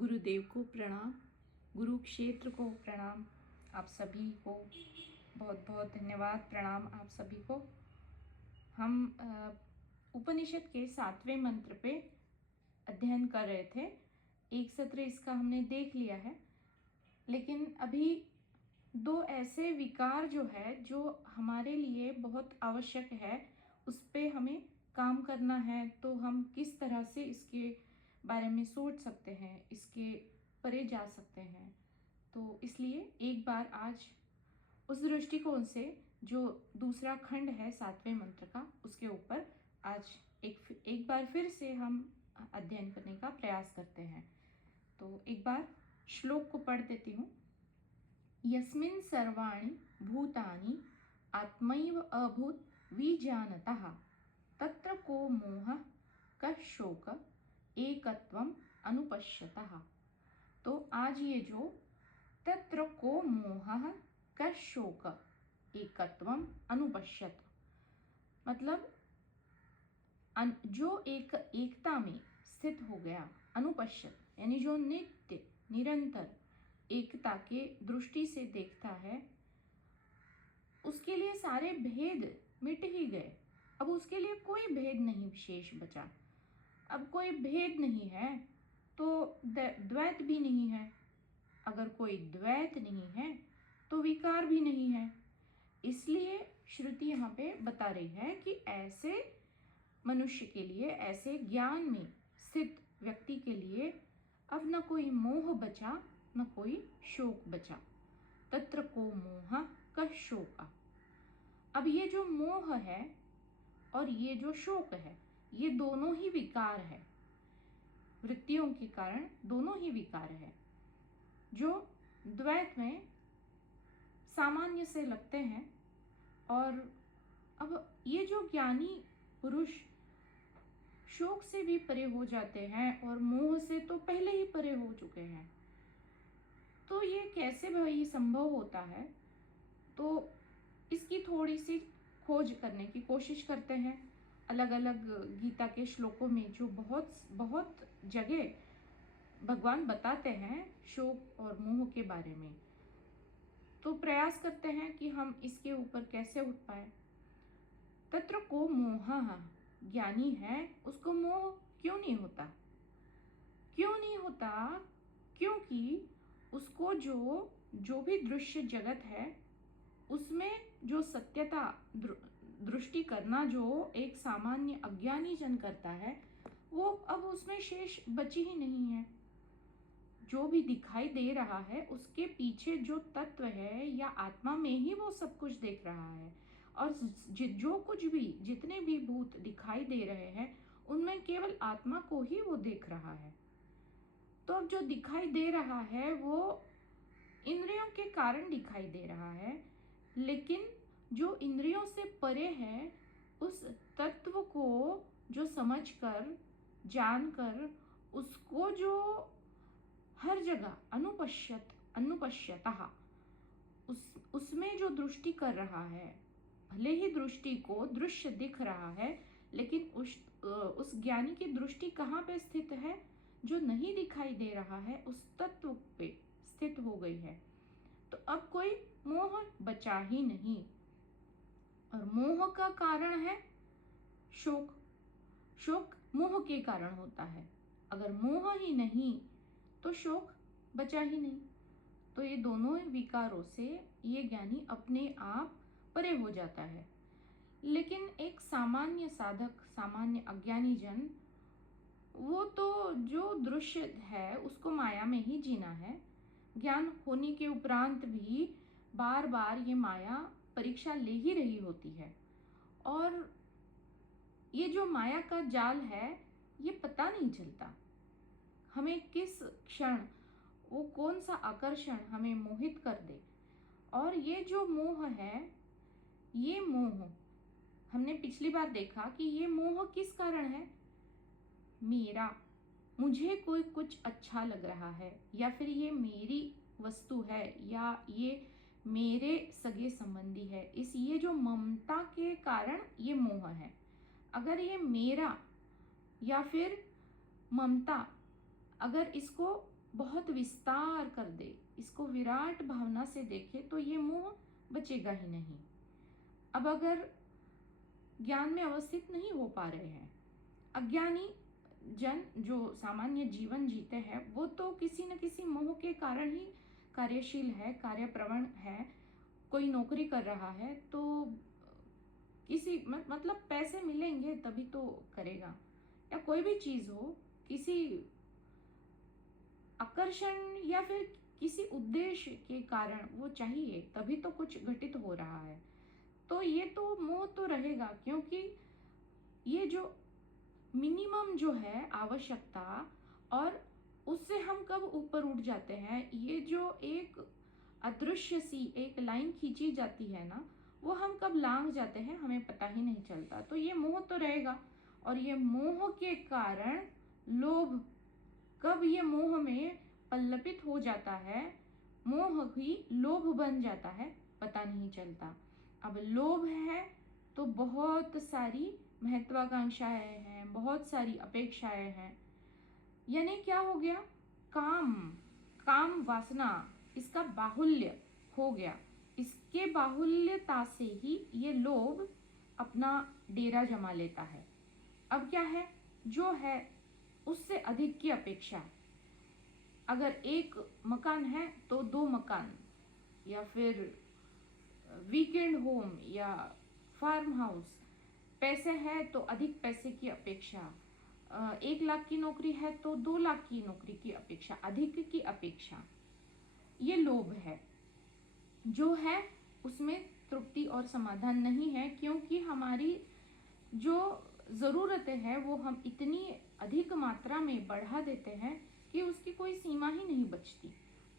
गुरुदेव को प्रणाम, गुरु क्षेत्र को प्रणाम, आप सभी को बहुत बहुत धन्यवाद। प्रणाम आप सभी को। हम उपनिषद के 7वें मंत्र पे अध्ययन कर रहे थे। एक सत्र इसका हमने देख लिया है, लेकिन अभी दो ऐसे विकार जो है जो हमारे लिए बहुत आवश्यक है, उस पे हमें काम करना है। तो हम किस तरह से इसके बारे में सोच सकते हैं, इसके परे जा सकते हैं। तो इसलिए एक बार आज उस दृष्टिकोण से जो दूसरा खंड है 7वें मंत्र का, उसके ऊपर आज एक बार फिर से हम अध्ययन करने का प्रयास करते हैं। तो एक बार श्लोक को पढ़ देती हूँ। यस्मिन् सर्वाणि भूतानि आत्मैव अभूत विजानतः तत्र को मोह कः शोक एकत्वम अनुपश्यतः। तो आज ये जो तत्र को मोह कः शोक एकत्वम अनुपश्यत, मतलब जो एकता में स्थित हो गया, अनुपश्यत यानी जो नित्य निरंतर एकता के दृष्टि से देखता है, उसके लिए सारे भेद मिट ही गए। अब उसके लिए कोई भेद नहीं शेष बचा। अब कोई भेद नहीं है तो द्वैत भी नहीं है। अगर कोई द्वैत नहीं है तो विकार भी नहीं है। इसलिए श्रुति यहाँ पे बता रही है कि ऐसे मनुष्य के लिए, ऐसे ज्ञान में स्थित व्यक्ति के लिए अब न कोई मोह बचा, न कोई शोक बचा। तत्र को मोह कः शोक। अब ये जो मोह है और ये जो शोक है, ये दोनों ही विकार है। वृत्तियों के कारण दोनों ही विकार है, जो द्वैत में सामान्य से लगते हैं। और अब ये जो ज्ञानी पुरुष शोक से भी परे हो जाते हैं और मोह से तो पहले ही परे हो चुके हैं, तो ये कैसे भाई संभव होता है? तो इसकी थोड़ी सी खोज करने की कोशिश करते हैं। अलग अलग गीता के श्लोकों में जो बहुत बहुत जगह भगवान बताते हैं शोक और मोह के बारे में, तो प्रयास करते हैं कि हम इसके ऊपर कैसे उठ पाए। तत्र को मोह, ज्ञानी है उसको मोह क्यों नहीं होता? क्यों नहीं होता? क्योंकि उसको जो भी दृश्य जगत है उसमें जो सत्यता दृष्टि करना जो एक सामान्य अज्ञानी जन करता है, वो अब उसमें शेष बची ही नहीं है। जो भी दिखाई दे रहा है उसके पीछे जो तत्व है या आत्मा में ही वो सब कुछ देख रहा है। और जो कुछ भी, जितने भी भूत दिखाई दे रहे हैं, उनमें केवल आत्मा को ही वो देख रहा है। तो अब जो दिखाई दे रहा है वो इंद्रियों के कारण दिखाई दे रहा है, लेकिन जो इंद्रियों से परे है, उस तत्व को जो समझकर, जानकर, उसको जो हर जगह अनुपश्यतः उसमें जो दृष्टि कर रहा है, भले ही दृष्टि को दृश्य दिख रहा है, लेकिन उस ज्ञानी की दृष्टि कहाँ पे स्थित है? जो नहीं दिखाई दे रहा है उस तत्व पे स्थित हो गई है। तो अब कोई मोह बचा ही नहीं। और मोह का कारण है शोक। शोक मोह के कारण होता है। अगर मोह ही नहीं तो शोक बचा ही नहीं। तो ये दोनों विकारों से ये ज्ञानी अपने आप परे हो जाता है। लेकिन एक सामान्य साधक, सामान्य अज्ञानी जन, वो तो जो दृश्य है उसको माया में ही जीना है। ज्ञान होने के उपरांत भी बार बार ये माया परीक्षा ले ही रही होती है। और ये जो माया का जाल है, ये पता नहीं चलता हमें किस क्षण वो कौन सा आकर्षण हमें मोहित कर दे। और ये जो मोह है, ये मोह हमने पिछली बार देखा कि ये मोह किस कारण है? मुझे कोई कुछ अच्छा लग रहा है, या फिर ये मेरी वस्तु है, या ये मेरे सगे संबंधी है, ये जो ममता के कारण ये मोह है। अगर ये मेरा या फिर ममता, अगर इसको बहुत विस्तार कर दे, इसको विराट भावना से देखे, तो ये मोह बचेगा ही नहीं। अब अगर ज्ञान में अवस्थित नहीं हो पा रहे हैं, अज्ञानी जन जो सामान्य जीवन जीते हैं, वो तो किसी न किसी मोह के कारण ही कार्यशील है, कार्यप्रवण है। कोई नौकरी कर रहा है तो किसी मतलब पैसे मिलेंगे तभी तो करेगा, या कोई भी चीज हो, किसी आकर्षण या फिर किसी उद्देश्य के कारण वो चाहिए, तभी तो कुछ घटित हो रहा है। तो ये तो मोह तो रहेगा, क्योंकि ये जो मिनिमम जो है आवश्यकता, और उससे हम कब ऊपर उठ जाते हैं, ये जो एक अदृश्य सी एक लाइन खींची जाती है ना, वो हम कब लांघ जाते हैं हमें पता ही नहीं चलता। तो ये मोह तो रहेगा, और ये मोह के कारण लोभ, कब ये मोह में पल्लवित हो जाता है, मोह ही लोभ बन जाता है, पता नहीं चलता। अब लोभ है तो बहुत सारी महत्वाकांक्षाएं हैं, बहुत सारी अपेक्षाएं हैं, यानी क्या हो गया, काम, काम वासना, इसका बाहुल्य हो गया। इसके बाहुल्यता से ही ये लोभ अपना डेरा जमा लेता है। अब क्या है, जो है उससे अधिक की अपेक्षा। अगर एक मकान है तो 2 मकान, या फिर वीकेंड होम या फार्म हाउस। पैसे है तो अधिक पैसे की अपेक्षा। 1 लाख की नौकरी है तो 2 लाख की नौकरी की अपेक्षा, अधिक की अपेक्षा। ये लोभ है। जो है उसमें तृप्ति और समाधान नहीं है, क्योंकि हमारी जो ज़रूरतें हैं वो हम इतनी अधिक मात्रा में बढ़ा देते हैं कि उसकी कोई सीमा ही नहीं बचती,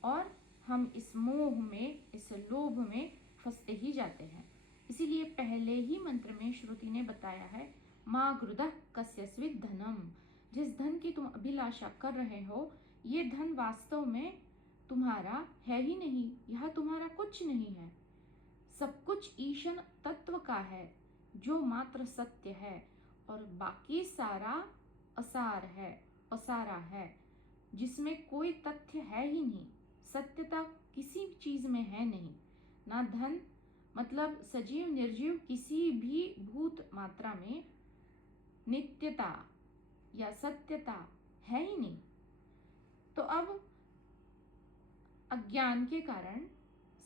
और हम इस मोह में, इस लोभ में फंसते ही जाते हैं। इसीलिए पहले ही मंत्र में श्रुति ने बताया है, माँ गृदः कस्यस्वित् धनम। जिस धन की तुम अभिलाषा कर रहे हो, ये धन वास्तव में तुम्हारा है ही नहीं, यह तुम्हारा कुछ नहीं है। सब कुछ ईशन तत्व का है, जो मात्र सत्य है, और बाकी सारा असार है, असारा है, जिसमें कोई तथ्य है ही नहीं। सत्यता किसी चीज में है नहीं, ना धन, मतलब सजीव निर्जीव किसी भी भूत मात्रा में नित्यता या सत्यता है ही नहीं। तो अब अज्ञान के कारण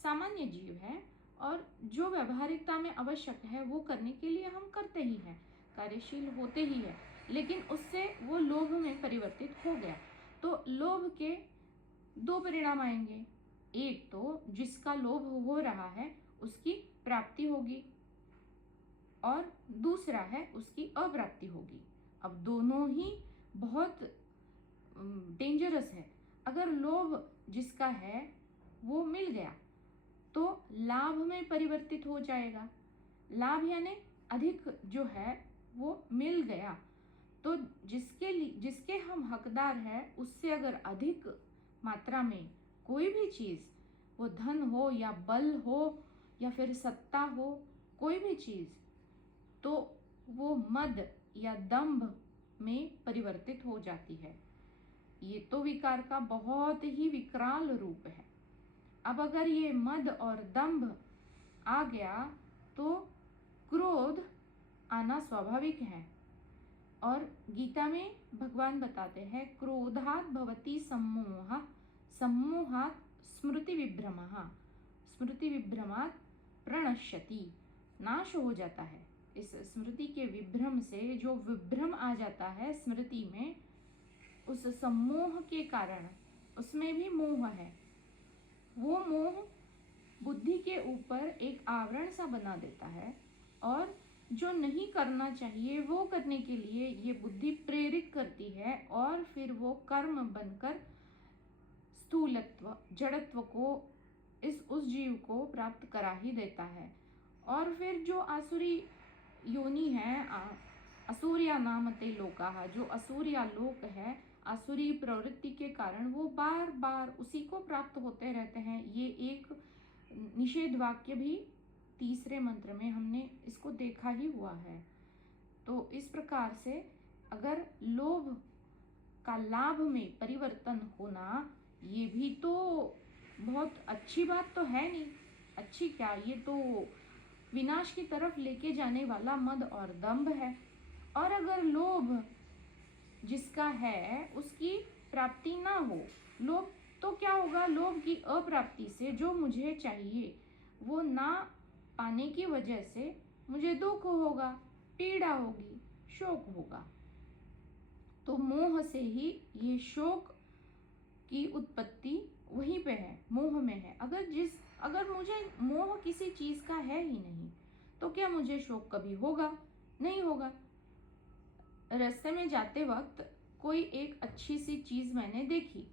सामान्य जीव है, और जो व्यवहारिकता में आवश्यक है वो करने के लिए हम करते ही हैं, कार्यशील होते ही है, लेकिन उससे वो लोभ में परिवर्तित हो गया। तो लोभ के 2 परिणाम आएंगे। एक तो जिसका लोभ हो रहा है उसकी प्राप्ति होगी, और दूसरा है उसकी अप्राप्ति होगी। अब दोनों ही बहुत डेंजरस है। अगर लोभ जिसका है वो मिल गया तो लाभ में परिवर्तित हो जाएगा। लाभ यानी अधिक जो है वो मिल गया, तो जिसके हम हकदार हैं उससे अगर अधिक मात्रा में कोई भी चीज, वो धन हो या बल हो या फिर सत्ता हो, कोई भी चीज, तो वो मद या दंभ में परिवर्तित हो जाती है। ये तो विकार का बहुत ही विकराल रूप है। अब अगर ये मद और दंभ आ गया तो क्रोध आना स्वाभाविक है, और गीता में भगवान बताते हैं, क्रोधात् भवति सम्मोह, सम्मोहात् स्मृति विभ्रमः, स्मृति विभ्रमात् प्रणश्यति, नाश हो जाता है। इस स्मृति के विभ्रम से जो विभ्रम आ जाता है स्मृति में, उस सम्मोह के कारण, उसमें भी मोह है, वो मोह बुद्धि के ऊपर एक आवरण सा बना देता है, और जो नहीं करना चाहिए वो करने के लिए ये बुद्धि प्रेरित करती है, और फिर वो कर्म बनकर स्थूलत्व, जड़त्व को उस जीव को प्राप्त करा ही देता है। और फिर जो आसुरी योनि है, असुरिया नामते लोकाः, जो असुरिया लोक है, आसुरी प्रवृत्ति के कारण वो बार बार उसी को प्राप्त होते रहते हैं। ये एक निषेध वाक्य भी तीसरे मंत्र में हमने इसको देखा ही हुआ है। तो इस प्रकार से अगर लोभ का लाभ में परिवर्तन होना ये भी तो बहुत अच्छी बात तो है नहीं। अच्छी क्या, ये तो विनाश की तरफ लेके जाने वाला मद और दंभ है। और अगर लोभ जिसका है उसकी प्राप्ति ना हो, लोभ तो क्या होगा, लोभ की अप्राप्ति से जो मुझे चाहिए वो ना पाने की वजह से मुझे दुख होगा, पीड़ा होगी, शोक होगा। तो मोह से ही ये शोक की उत्पत्ति वहीं पे है, मोह में है। अगर मुझे मोह किसी चीज का है ही नहीं तो क्या मुझे शोक कभी होगा? नहीं होगा। रास्ते में जाते वक्त कोई एक अच्छी सी चीज मैंने देखी,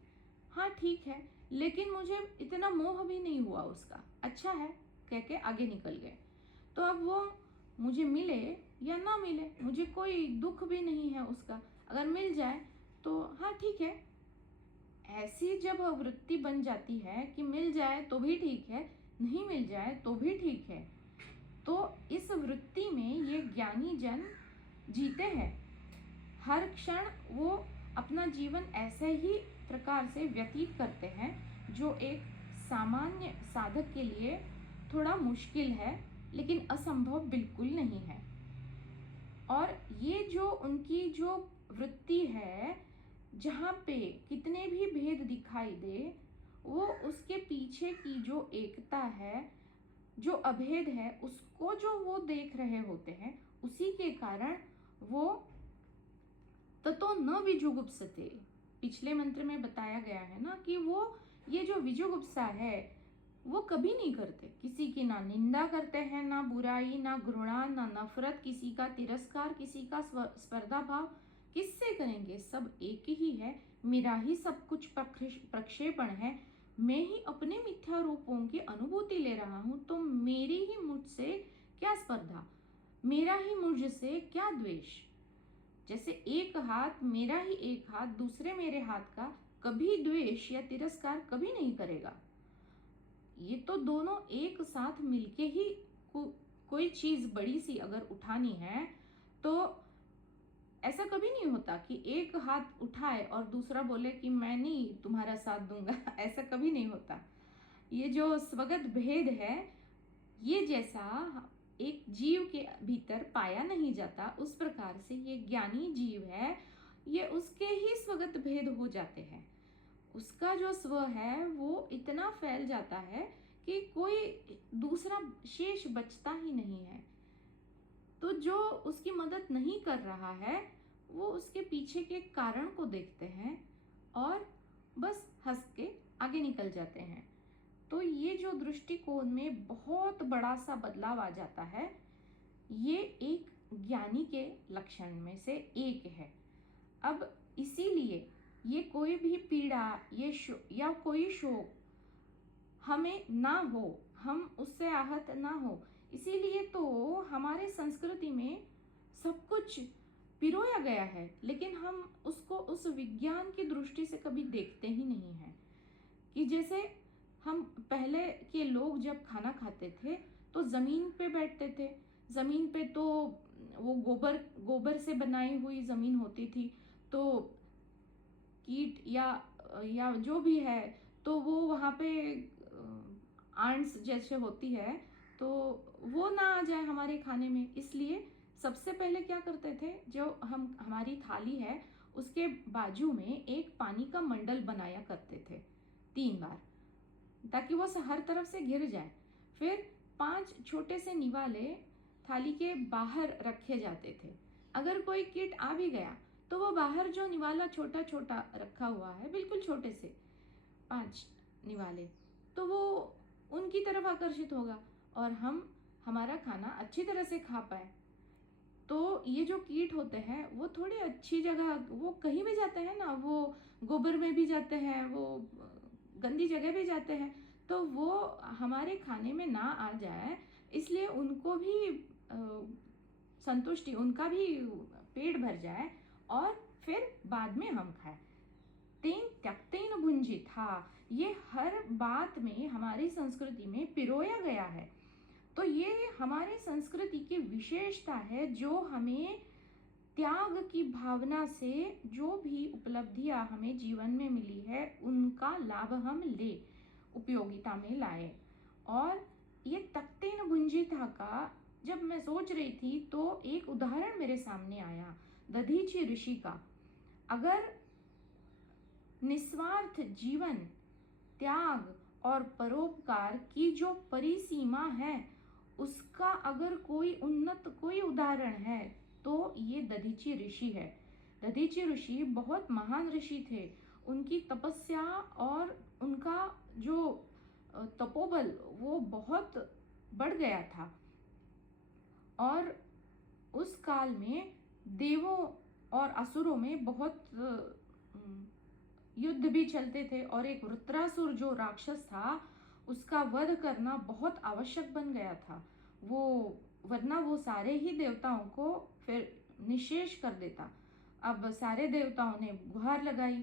हाँ ठीक है, लेकिन मुझे इतना मोह भी नहीं हुआ उसका, अच्छा है कह के आगे निकल गए। तो अब वो मुझे मिले या ना मिले, मुझे कोई दुख भी नहीं है उसका। अगर मिल जाए तो हाँ ठीक है। ऐसी जब वृत्ति बन जाती है कि मिल जाए तो भी ठीक है, नहीं मिल जाए तो भी ठीक है, तो इस वृत्ति में ये ज्ञानी जन जीते हैं। हर क्षण वो अपना जीवन ऐसे ही प्रकार से व्यतीत करते हैं जो एक सामान्य साधक के लिए थोड़ा मुश्किल है, लेकिन असंभव बिल्कुल नहीं है। और ये जो उनकी जो वृत्ति है, जहाँ पे कितने भी भेद दिखाई दे, वो उसके पीछे की जो एकता है, जो अभेद है, उसको जो वो देख रहे होते हैं, उसी के कारण वो ततो न विजुगुप्सते, पिछले मंत्र में बताया गया है ना कि वो ये जो विजुगुप्सा है वो कभी नहीं करते, किसी की ना निंदा करते हैं, ना बुराई, ना घृणा, ना नफरत, किसी का तिरस्कार, किसी का स्पर्धा भाव किससे करेंगे? सब एक ही है, मेरा ही सब कुछ प्रक्षेपण है, मैं ही अपने मिथ्या रूपों की अनुभूति ले रहा हूं, तो मेरी ही मुझसे क्या स्पर्धा, मेरा ही मुझसे क्या द्वेष। जैसे एक हाथ, मेरा ही एक हाथ दूसरे मेरे हाथ का कभी द्वेष या तिरस्कार कभी नहीं करेगा। ये तो दोनों एक साथ मिलके ही कोई चीज बड़ी सी अगर उठानी है तो ऐसा कभी नहीं होता कि एक हाथ उठाए और दूसरा बोले कि मैं नहीं तुम्हारा साथ दूंगा ऐसा कभी नहीं होता। ये जो स्वगत भेद है, ये जैसा एक जीव के भीतर पाया नहीं जाता, उस प्रकार से ये ज्ञानी जीव है, ये उसके ही स्वगत भेद हो जाते हैं। उसका जो स्व है वो इतना फैल जाता है कि कोई दूसरा शेष बचता ही नहीं है। तो जो उसकी मदद नहीं कर रहा है वो उसके पीछे के कारण को देखते हैं और बस हंस के आगे निकल जाते हैं। तो ये जो दृष्टिकोण में बहुत बड़ा सा बदलाव आ जाता है, ये एक ज्ञानी के लक्षण में से एक है। अब इसीलिए ये कोई भी पीड़ा या कोई शोक हमें ना हो, हम उससे आहत ना हो, इसीलिए तो हमारे संस्कृति में सब कुछ पिरोया गया है, लेकिन हम उसको उस विज्ञान की दृष्टि से कभी देखते ही नहीं है। कि जैसे हम पहले के लोग जब खाना खाते थे तो जमीन पे बैठते थे, जमीन पे तो वो गोबर से बनाई हुई जमीन होती थी, तो कीट या जो भी है तो वो वहाँ पे आंट्स जैसे होती है तो वो ना आ जाए हमारे खाने में। इसलिए सबसे पहले क्या करते थे, जो हमारी थाली है उसके बाजू में एक पानी का मंडल बनाया करते थे 3 बार, ताकि वो हर तरफ से घिर जाए। फिर 5 छोटे से निवाले थाली के बाहर रखे जाते थे। अगर कोई कीट आ भी गया तो वो बाहर जो निवाला छोटा छोटा रखा हुआ है, बिल्कुल छोटे से 5 निवाले, तो वो उनकी तरफ आकर्षित होगा और हम हमारा खाना अच्छी तरह से खा पाए। तो ये जो कीट होते हैं वो थोड़ी अच्छी जगह, वो कहीं भी जाते हैं ना, वो गोबर में भी जाते हैं, वो गंदी जगह भी जाते हैं, तो वो हमारे खाने में ना आ जाए, इसलिए उनको भी संतुष्टि, उनका भी पेट भर जाए और फिर बाद में हम खाएं। तेन त्यक्तेन भुंजित, हाँ, ये हर बात में हमारी संस्कृति में पिरोया गया है। तो ये हमारी संस्कृति की विशेषता है जो हमें त्याग की भावना से जो भी उपलब्धियां हमें जीवन में मिली है उनका लाभ हम ले, उपयोगिता में लाए। और ये तख्ते न भुंजी था का जब मैं सोच रही थी तो एक उदाहरण मेरे सामने आया, दधीचि ऋषि का। अगर निस्वार्थ जीवन, त्याग और परोपकार की जो परिसीमा है उसका अगर कोई उन्नत कोई उदाहरण है तो ये दधीचि ऋषि है। दधीचि ऋषि बहुत महान ऋषि थे। उनकी तपस्या और उनका जो तपोबल वो बहुत बढ़ गया था। और उस काल में देवों और असुरों में बहुत युद्ध भी चलते थे और एक वृत्रासुर जो राक्षस था उसका वध करना बहुत आवश्यक बन गया था। वो वरना वो सारे ही देवताओं को फिर निशेष कर देता। अब सारे देवताओं ने गुहार लगाई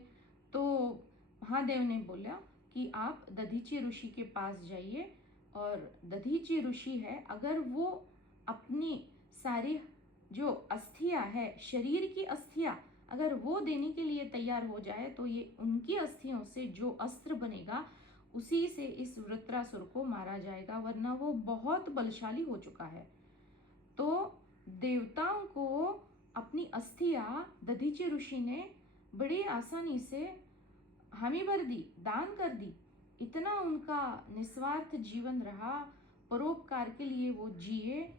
तो महादेव ने बोला कि आप दधीचि ऋषि के पास जाइए, और दधीचि ऋषि है अगर वो अपनी सारी जो अस्थियां है, शरीर की अस्थियां अगर वो देने के लिए तैयार हो जाए तो ये उनकी अस्थियों से जो अस्त्र बनेगा उसी से इस वृत्रासुर को मारा जाएगा, वरना वो बहुत बलशाली हो चुका है। तो देवताओं को अपनी अस्थियां दधीचि ऋषि ने बड़ी आसानी से हामी भर दी, दान कर दी। इतना उनका निस्वार्थ जीवन रहा, परोपकार के लिए वो जिए।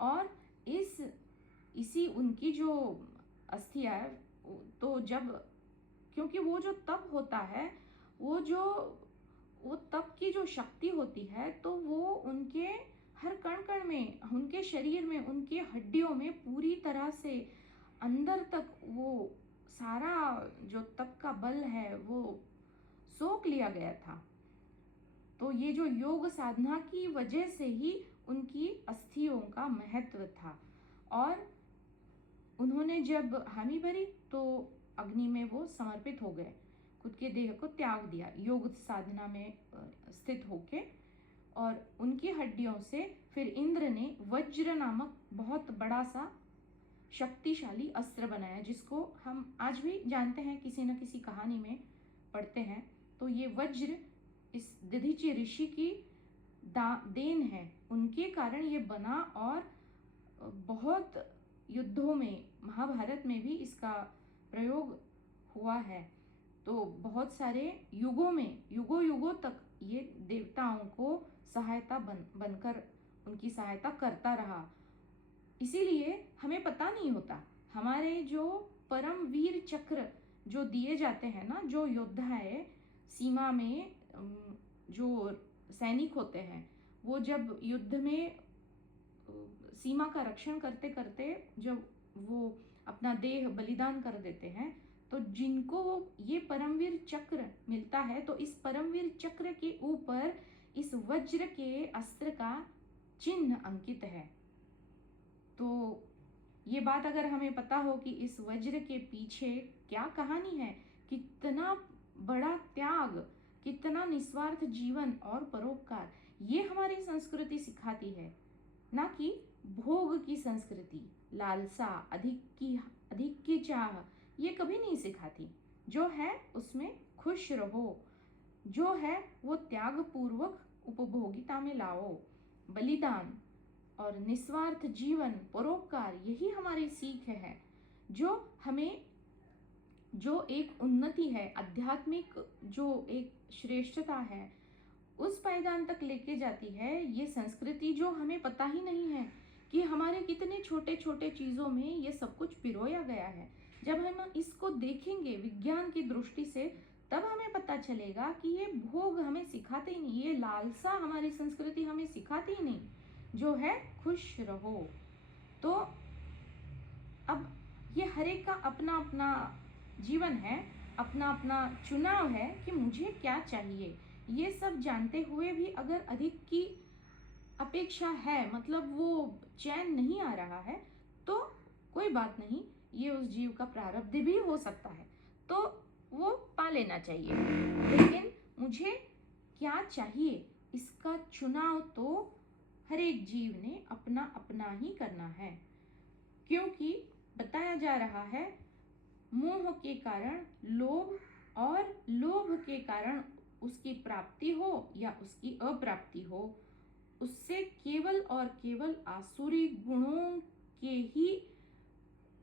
और इसी उनकी जो अस्थियां है तो जब, क्योंकि वो जो तप होता है वो तप की जो शक्ति होती है तो वो उनके हर कण कण में, उनके शरीर में, उनके हड्डियों में पूरी तरह से अंदर तक वो सारा जो तप का बल है वो सोख लिया गया था। तो ये जो योग साधना की वजह से ही उनकी अस्थियों का महत्व था। और उन्होंने जब हामी भरी तो अग्नि में वो समर्पित हो गए, खुद के देह को त्याग दिया योग साधना में स्थित होके। और उनकी हड्डियों से फिर इंद्र ने वज्र नामक बहुत बड़ा सा शक्तिशाली अस्त्र बनाया, जिसको हम आज भी जानते हैं, किसी न किसी कहानी में पढ़ते हैं। तो ये वज्र इस दधीचि ऋषि की देन है, उनके कारण ये बना। और बहुत युद्धों में, महाभारत में भी इसका प्रयोग हुआ है। तो बहुत सारे युगों में, युगों युगों तक ये देवताओं को सहायता बनकर उनकी सहायता करता रहा। इसीलिए हमें पता नहीं होता, हमारे जो परम वीर चक्र जो दिए जाते हैं ना, जो योद्धा है सीमा में, जो सैनिक होते हैं, वो जब युद्ध में सीमा का रक्षण करते करते जब वो अपना देह बलिदान कर देते हैं तो जिनको ये परमवीर चक्र मिलता है, तो इस परमवीर चक्र के ऊपर इस वज्र के अस्त्र का चिन्ह अंकित है। तो ये बात अगर हमें पता हो कि इस वज्र के पीछे क्या कहानी है, कितना बड़ा त्याग, कितना निस्वार्थ जीवन और परोपकार, ये हमारी संस्कृति सिखाती है। ना कि भोग की संस्कृति, लालसा, अधिक की चाह, ये कभी नहीं सिखाती। जो है उसमें खुश रहो, जो है वो त्याग पूर्वक उपभोगिता में लाओ। बलिदान और निस्वार्थ जीवन, परोपकार, यही हमारी सीख है जो हमें, जो एक उन्नति है, आध्यात्मिक जो एक श्रेष्ठता है, उस पायदान तक लेके जाती है। ये संस्कृति जो हमें पता ही नहीं है कि हमारे कितने छोटे छोटे चीज़ों में ये सब कुछ पिरोया गया है। जब हम इसको देखेंगे विज्ञान की दृष्टि से, तब हमें पता चलेगा कि ये भोग हमें सिखाते ही नहीं, ये लालसा हमारी संस्कृति हमें सिखाती ही नहीं, जो है खुश रहो। तो अब ये हर एक का अपना अपना जीवन है, अपना अपना चुनाव है कि मुझे क्या चाहिए। ये सब जानते हुए भी अगर अधिक की अपेक्षा है, मतलब वो चैन नहीं आ रहा है, तो कोई बात नहीं, ये उस जीव का प्रारब्ध भी हो सकता है, तो वो पा लेना चाहिए। लेकिन मुझे क्या चाहिए, इसका चुनाव तो हर एक जीव ने अपना अपना ही करना है। क्योंकि बताया जा रहा है मोह के कारण लोभ और लोभ के कारण उसकी प्राप्ति हो या उसकी अप्राप्ति हो, उससे केवल और केवल आसुरी गुणों के ही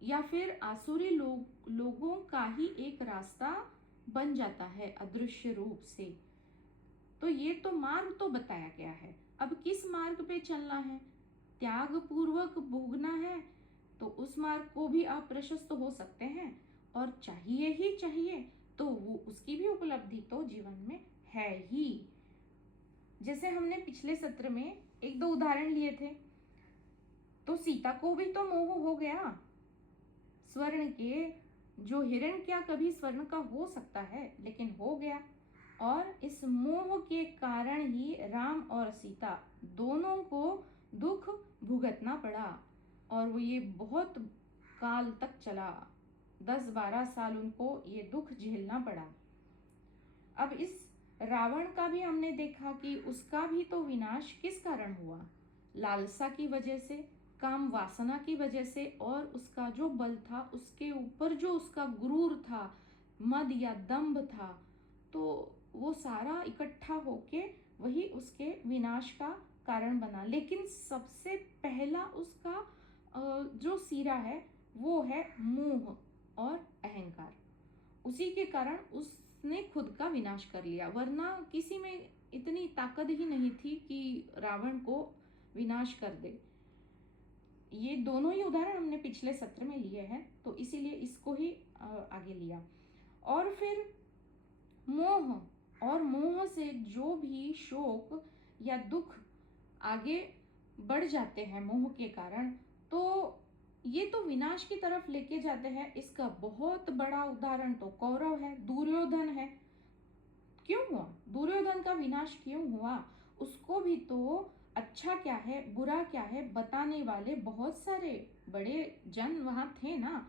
या फिर आसुरी लोगों का ही एक रास्ता बन जाता है अदृश्य रूप से। तो ये तो मार्ग तो बताया गया है, अब किस मार्ग पे चलना है, त्याग पूर्वक भोगना है तो उस मार्ग को भी आप प्रशस्त हो सकते हैं, और चाहिए ही चाहिए तो वो उसकी भी उपलब्धि तो जीवन में है ही। जैसे हमने पिछले सत्र में एक दो उदाहरण लिए थे, तो सीता को भी तो मोह हो गया स्वर्ण के, जो हिरण क्या कभी स्वर्ण का हो सकता है, लेकिन हो गया। और इस मोह के कारण ही राम और सीता दोनों को दुख भुगतना पड़ा, और वो ये बहुत काल तक चला, 10-12 साल उनको ये दुख झेलना पड़ा। अब इस रावण का भी हमने देखा कि उसका भी तो विनाश किस कारण हुआ, लालसा की वजह से, काम वासना की वजह से, और उसका जो बल था उसके ऊपर जो उसका गुरूर था, मद या दंभ था, तो वो सारा इकट्ठा होके वही उसके विनाश का कारण बना। लेकिन सबसे पहला उसका जो सिरा है वो है मोह और अहंकार, उसी के कारण उसने खुद का विनाश कर लिया, वरना किसी में इतनी ताकत ही नहीं थी कि रावण को विनाश कर दे। ये दोनों ही उदाहरण हमने पिछले सत्र में लिए हैं, तो इसीलिए इसको ही आगे लिया। और फिर मोह, और मोह से जो भी शोक या दुख आगे बढ़ जाते हैं मोह के कारण, तो ये तो विनाश की तरफ लेके जाते हैं। इसका बहुत बड़ा उदाहरण तो कौरव है, दुर्योधन है। क्यों हुआ दुर्योधन का विनाश, क्यों हुआ? उसको भी तो अच्छा क्या है बुरा क्या है बताने वाले बहुत सारे बड़े जन वहां थे ना।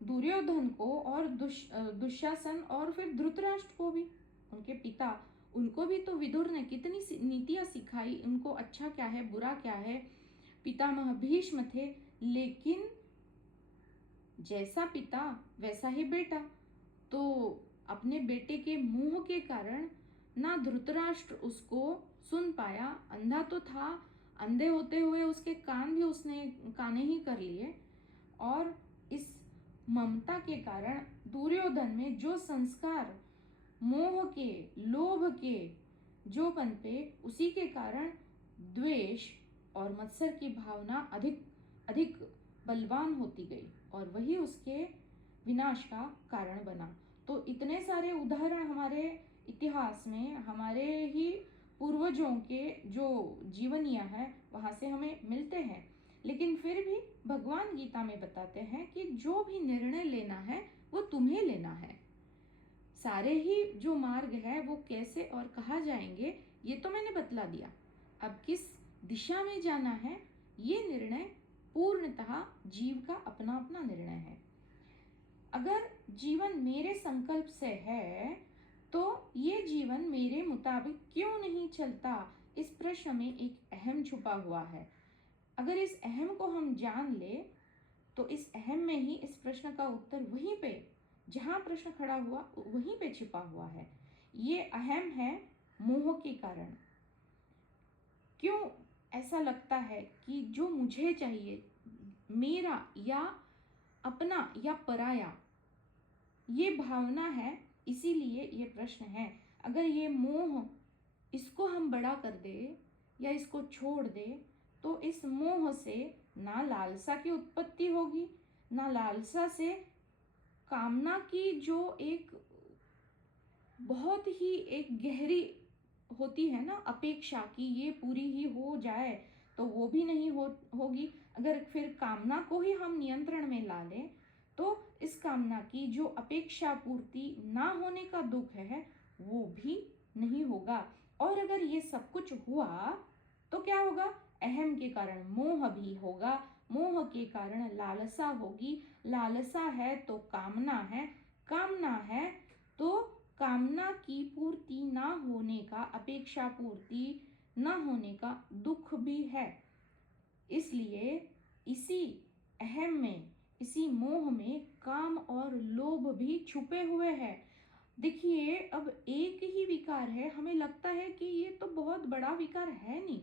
दुर्योधन को और दुशासन और फिर धृतराष्ट्र को भी, उनके पिता, उनको भी तो विदुर ने कितनी नीतियां सिखाई, उनको अच्छा क्या है बुरा क्या है। पितामह भीष्म थे, लेकिन जैसा पिता वैसा ही बेटा, तो अपने बेटे के मोह के कारण ना धृतराष्ट्र उसको सुन पाया, अंधा तो था, अंधे होते हुए उसके कान भी उसने काने ही कर लिए। और इस ममता के कारण दुर्योधन में जो संस्कार मोह के लोभ के जो पनपे, उसी के कारण द्वेष और मत्सर की भावना अधिक अधिक बलवान होती गई, और वही उसके विनाश का कारण बना। तो इतने सारे उदाहरण हमारे इतिहास में, हमारे ही पूर्वजों के जो जीवनियाँ है वहाँ से हमें मिलते हैं। लेकिन फिर भी भगवान गीता में बताते हैं कि जो भी निर्णय लेना है वो तुम्हें लेना है। सारे ही जो मार्ग है वो कैसे और कहाँ जाएंगे ये तो मैंने बतला दिया, अब किस दिशा में जाना है ये निर्णय पूर्णतः जीव का अपना अपना निर्णय है। अगर जीवन मेरे संकल्प से है तो ये जीवन मेरे मुताबिक क्यों नहीं चलता, इस प्रश्न में एक अहम छुपा हुआ है। अगर इस अहम को हम जान ले तो इस अहम में ही इस प्रश्न का उत्तर वहीं पे जहां प्रश्न खड़ा हुआ वहीं पे छिपा हुआ है। ये अहम है मोह के कारण। क्यों ऐसा लगता है कि जो मुझे चाहिए, मेरा या अपना या पराया, ये भावना है, इसीलिए ये प्रश्न है। अगर ये मोह, इसको हम बड़ा कर दे या इसको छोड़ दे तो इस मोह से ना लालसा की उत्पत्ति होगी, ना लालसा से कामना की जो एक बहुत ही एक गहरी होती है ना अपेक्षा कि ये पूरी ही हो जाए, तो वो भी नहीं होगी। अगर फिर कामना को ही हम नियंत्रण में ला लें तो इस कामना की जो अपेक्षा पूर्ति ना होने का दुख है वो भी नहीं होगा। और अगर ये सब कुछ हुआ तो क्या होगा, अहम के कारण मोह भी होगा, मोह के कारण लालसा होगी, लालसा है तो कामना है, कामना है तो कामना की पूर्ति ना होने का, अपेक्षा पूर्ति ना होने का दुख भी है। इसलिए इसी अहम में, इसी मोह में काम और लोभ भी छुपे हुए हैं। देखिए, अब एक ही विकार है, हमें लगता है कि ये तो बहुत बड़ा विकार है नहीं,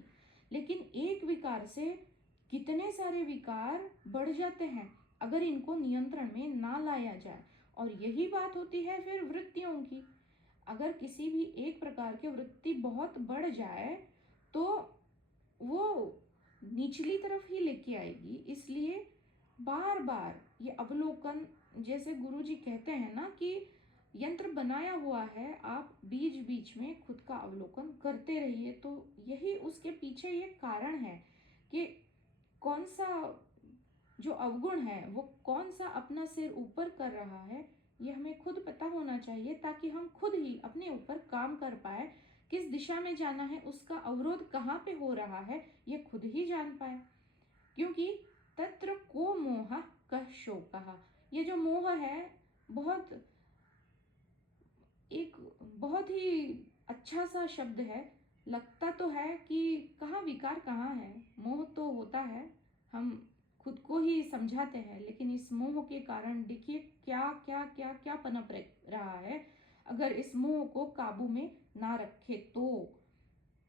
लेकिन एक विकार से कितने सारे विकार बढ़ जाते हैं अगर इनको नियंत्रण में ना लाया जाए। और यही बात होती है फिर वृत्तियों की। अगर किसी भी एक प्रकार की वृत्ति बहुत बढ़ जाए तो वो निचली तरफ ही लेके आएगी। इसलिए बार बार ये अवलोकन, जैसे गुरुजी कहते हैं ना कि यंत्र बनाया हुआ है, आप बीच बीच में खुद का अवलोकन करते रहिए। तो यही उसके पीछे ये कारण है कि कौन सा जो अवगुण है वो कौन सा अपना सिर ऊपर कर रहा है, ये हमें खुद पता होना चाहिए, ताकि हम खुद ही अपने ऊपर काम कर पाए। किस दिशा में जाना है, उसका अवरोध कहाँ पे हो रहा है, ये खुद ही जान पाए। क्योंकि तत्र को मोह कह शोकः, ये जो मोह है बहुत एक बहुत ही अच्छा सा शब्द है। लगता तो है कि कहाँ विकार कहाँ है, मोह तो होता है, हम खुद को ही समझाते हैं, लेकिन इस मोह के कारण देखिए क्या क्या क्या क्या पनप रहा है अगर इस मोह को काबू में ना रखे तो।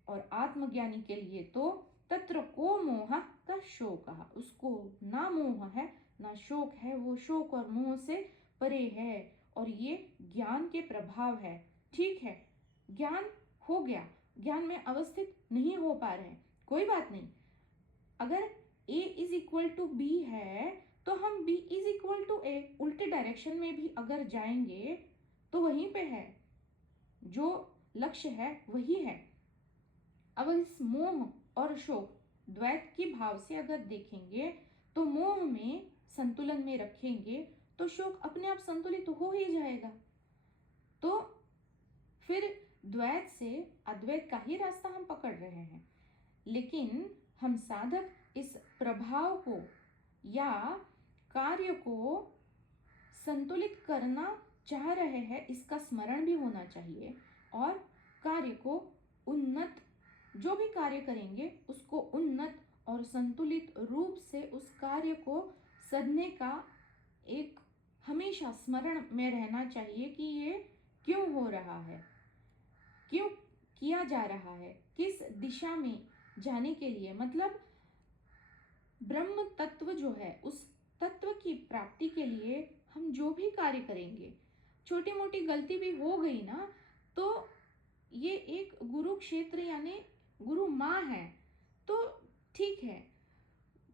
और आत्मज्ञानी के लिए तो तत्र को मोह का शोक, उसको ना मोह है ना शोक है, वो शोक और मोह से परे है। और ये ज्ञान के प्रभाव है। ठीक है, ज्ञान हो गया, ज्ञान में अवस्थित नहीं हो पा रहे हैं, कोई बात नहीं। अगर a is equal to B है तो हम b is equal to a उल्टे डायरेक्शन में भी अगर जाएंगे तो वहीं पे है, जो लक्ष्य है वही है। अब इस मोह और शोक द्वैत की भाव से अगर देखेंगे तो मोह में संतुलन में रखेंगे तो शोक अपने आप संतुलित तो हो ही जाएगा। तो फिर द्वैत से अद्वैत का ही रास्ता हम पकड़ रहे हैं। लेकिन हम साधक इस प्रभाव को या कार्य को संतुलित करना चाह रहे हैं, इसका स्मरण भी होना चाहिए। और कार्य को उन्नत, जो भी कार्य करेंगे उसको उन्नत और संतुलित रूप से उस कार्य को सधने का एक हमेशा स्मरण में रहना चाहिए कि ये क्यों हो रहा है, क्यों किया जा रहा है, किस दिशा में जाने के लिए। मतलब ब्रह्म तत्व जो है, उस तत्व की प्राप्ति के लिए हम जो भी कार्य करेंगे, छोटी मोटी गलती भी हो गई ना तो ये एक गुरु क्षेत्र यानी गुरु माँ है तो ठीक है,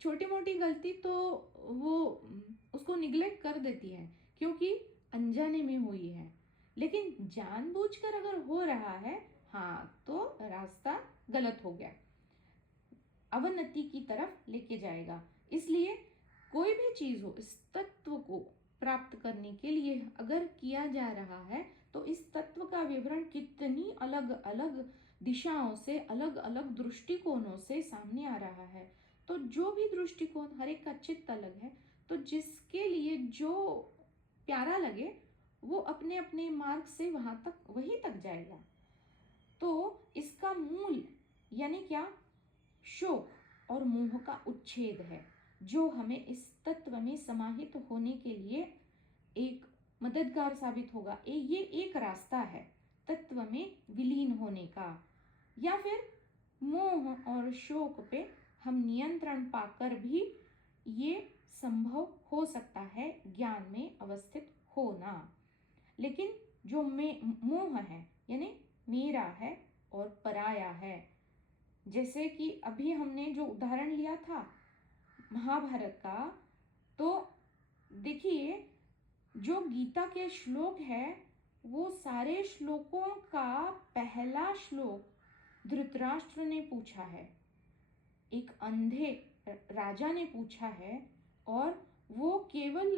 छोटी मोटी गलती तो वो उसको निग्लेक्ट कर देती है क्योंकि अनजाने में हुई है। लेकिन जानबूझकर अगर हो रहा है, हाँ, तो रास्ता गलत हो गया, अवनति की तरफ लेके जाएगा। इसलिए कोई भी चीज हो, इस तत्व को प्राप्त करने के लिए अगर किया जा रहा है तो इस तत्व का विवरण कितनी अलग अलग दिशाओं से, अलग अलग दृष्टिकोणों से सामने आ रहा है। तो जो भी दृष्टिकोण, हर एक का चित्त अलग है, तो जिसके लिए जो प्यारा लगे वो अपने अपने मार्ग से वहां तक, वहीं तक जाएगा। तो इसका मूल यानी क्या, शोक और मोह का उच्छेद है, जो हमें इस तत्व में समाहित होने के लिए एक मददगार साबित होगा। ये एक रास्ता है तत्व में विलीन होने का। या फिर मोह और शोक पे हम नियंत्रण पाकर भी ये संभव हो सकता है ज्ञान में अवस्थित होना। लेकिन जो मोह है यानी मेरा है और पराया है, जैसे कि अभी हमने जो उदाहरण लिया था महाभारत का, तो देखिए जो गीता के श्लोक है वो सारे श्लोकों का पहला श्लोक धृतराष्ट्र ने पूछा है, एक अंधे राजा ने पूछा है, और वो केवल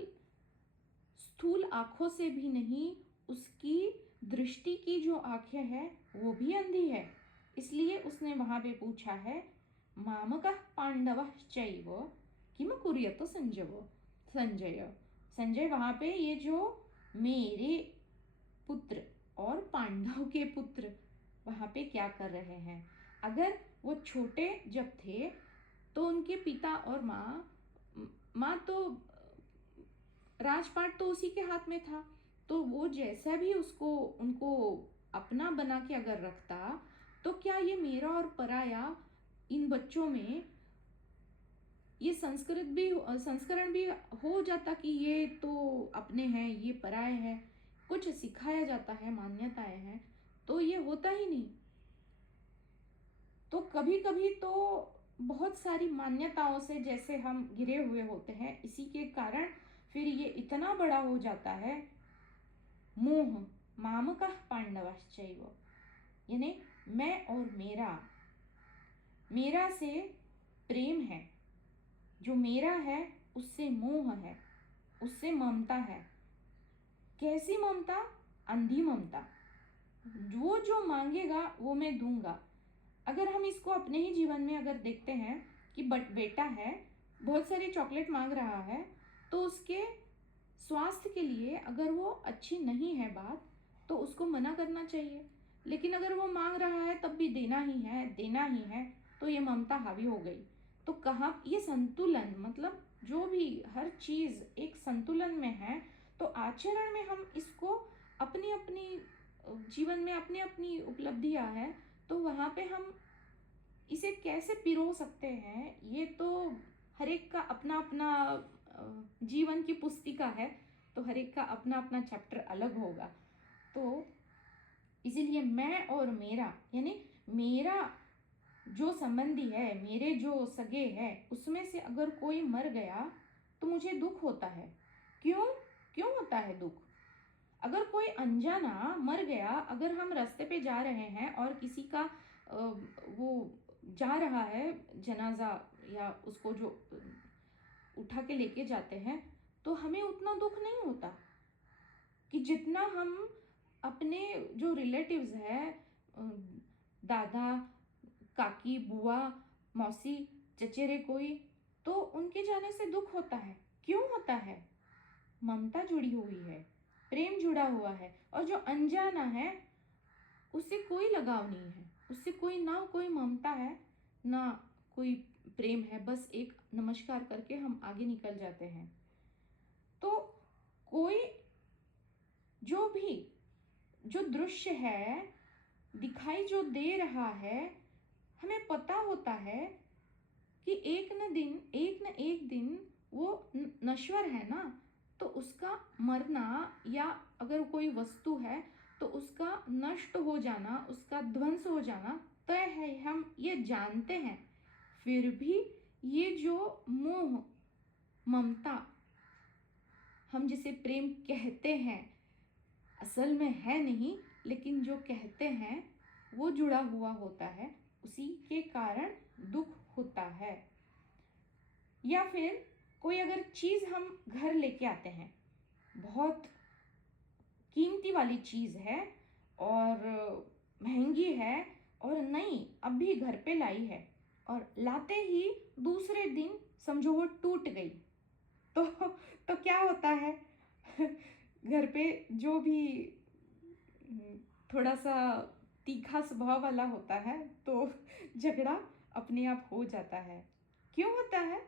स्थूल आंखों से भी नहीं, उसकी दृष्टि की जो आंखें हैं वो भी अंधी है। इसलिए उसने वहां पे पूछा है, मामकः पांडवः चैव किम कुर्यत संजय। संजय वहां पे ये जो मेरे पुत्र और पांडव के पुत्र वहां पे क्या कर रहे हैं। अगर वो छोटे जब थे तो उनके पिता और माँ तो राजपाट तो उसी के हाथ में था, तो वो जैसा भी उसको उनको अपना बना के अगर रखता, तो क्या ये मेरा और पराया इन बच्चों में ये संस्करण भी हो जाता कि ये तो अपने हैं, ये पराये हैं, कुछ सिखाया जाता है, मान्यताएं हैं, तो ये होता ही नहीं। तो कभी कभी तो बहुत सारी मान्यताओं से जैसे हम घिरे हुए होते हैं, इसी के कारण फिर ये इतना बड़ा हो जाता है। मोह मामकः पांडवश्चैव, यानी मैं और मेरा, मेरा से प्रेम है, जो मेरा है उससे मोह है, उससे ममता है। कैसी ममता? अंधी ममता। वो जो मांगेगा वो मैं दूंगा। अगर हम इसको अपने ही जीवन में अगर देखते हैं कि बेटा है, बहुत सारी चॉकलेट मांग रहा है, तो उसके स्वास्थ्य के लिए अगर वो अच्छी नहीं है बात, तो उसको मना करना चाहिए। लेकिन अगर वो मांग रहा है तब भी देना ही है, देना ही है, तो ये ममता हावी हो गई। तो कहाँ ये संतुलन, मतलब जो भी हर चीज़ एक संतुलन में है, तो आचरण में हम इसको अपनी अपनी जीवन में अपनी अपनी उपलब्धियां है, तो वहाँ पे हम इसे कैसे पिरो सकते हैं, ये तो हर एक का अपना अपना जीवन की पुस्तिका है, तो हर एक का अपना अपना चैप्टर अलग होगा। तो इसीलिए मैं और मेरा, यानी मेरा जो संबंधी है, मेरे जो सगे हैं, उसमें से अगर कोई मर गया तो मुझे दुख होता है। क्यों क्यों होता है दुख? अगर कोई अनजाना मर गया, अगर हम रास्ते पे जा रहे हैं और किसी का वो जा रहा है जनाजा, या उसको जो उठा के लेके जाते हैं, तो हमें उतना दुख नहीं होता कि जितना हम अपने जो रिलेटिव्स हैं, दादा, काकी, बुआ, मौसी, चचेरे कोई, तो उनके जाने से दुख होता है। क्यों होता है? ममता जुड़ी हुई है, प्रेम जुड़ा हुआ है। और जो अनजाना है उससे कोई लगाव नहीं है, उससे कोई ना कोई ममता है ना कोई प्रेम है, बस एक नमस्कार करके हम आगे निकल जाते हैं। तो कोई जो भी जो दृश्य है, दिखाई जो दे रहा है, हमें पता होता है कि एक न एक दिन वो नश्वर है ना, तो उसका मरना, या अगर कोई वस्तु है तो उसका नष्ट हो जाना, उसका ध्वंस हो जाना तय है, हम ये जानते हैं। फिर भी ये जो मोह ममता, हम जिसे प्रेम कहते हैं, असल में है नहीं, लेकिन जो कहते हैं वो जुड़ा हुआ होता है, उसी के कारण दुख होता है। या फिर कोई अगर चीज़ हम घर लेके आते हैं, बहुत कीमती वाली चीज़ है और महंगी है और नई अभी घर पे लाई है, और लाते ही दूसरे दिन समझो वो टूट गई, तो क्या होता है? घर पे जो भी थोड़ा सा तीखा स्वभाव वाला होता है, तो झगड़ा अपने आप हो जाता है। क्यों होता है?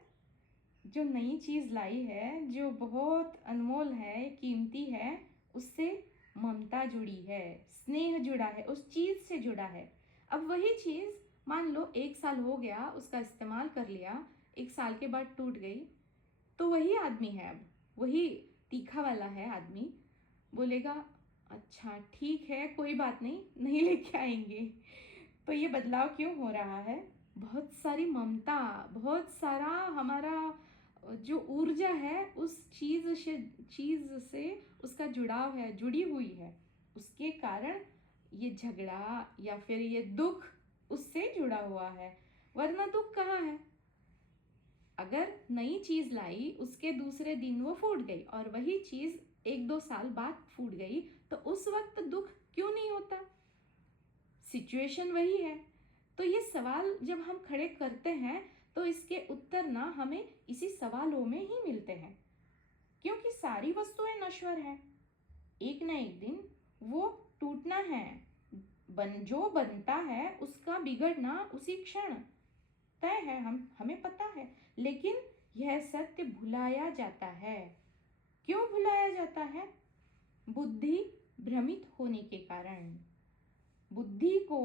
जो नई चीज़ लाई है, जो बहुत अनमोल है, कीमती है, उससे ममता जुड़ी है, स्नेह जुड़ा है, उस चीज़ से जुड़ा है। अब वही चीज़ मान लो 1 साल हो गया, उसका इस्तेमाल कर लिया, 1 साल के बाद टूट गई, तो वही आदमी है, अब वही तीखा वाला है आदमी, बोलेगा अच्छा ठीक है, कोई बात नहीं, नहीं लेके आएंगे। तो ये बदलाव क्यों हो रहा है? बहुत सारी ममता, बहुत सारा हमारा जो ऊर्जा है उस चीज़ से उसका जुड़ाव है, जुड़ी हुई है, उसके कारण ये झगड़ा या फिर ये दुख उससे जुड़ा हुआ है। वरना दुख कहाँ है? अगर नई चीज़ लाई, उसके दूसरे दिन वो फूट गई, और वही चीज़ 1-2 साल बाद फूट गई, तो उस वक्त दुख क्यों नहीं होता? सिचुएशन वही है। तो ये सवाल जब हम खड़े करते हैं, तो इसके उत्तर ना हमें इसी सवालों में ही मिलते हैं, क्योंकि सारी वस्तुएं नश्वर हैं, एक ना एक दिन वो टूटना है। जो बनता है उसका बिगड़ना उसी क्षण तय है, हमें पता है, लेकिन यह सत्य भुलाया जाता है। क्यों भुलाया जाता है? बुद्धि भ्रमित होने के कारण। बुद्धि को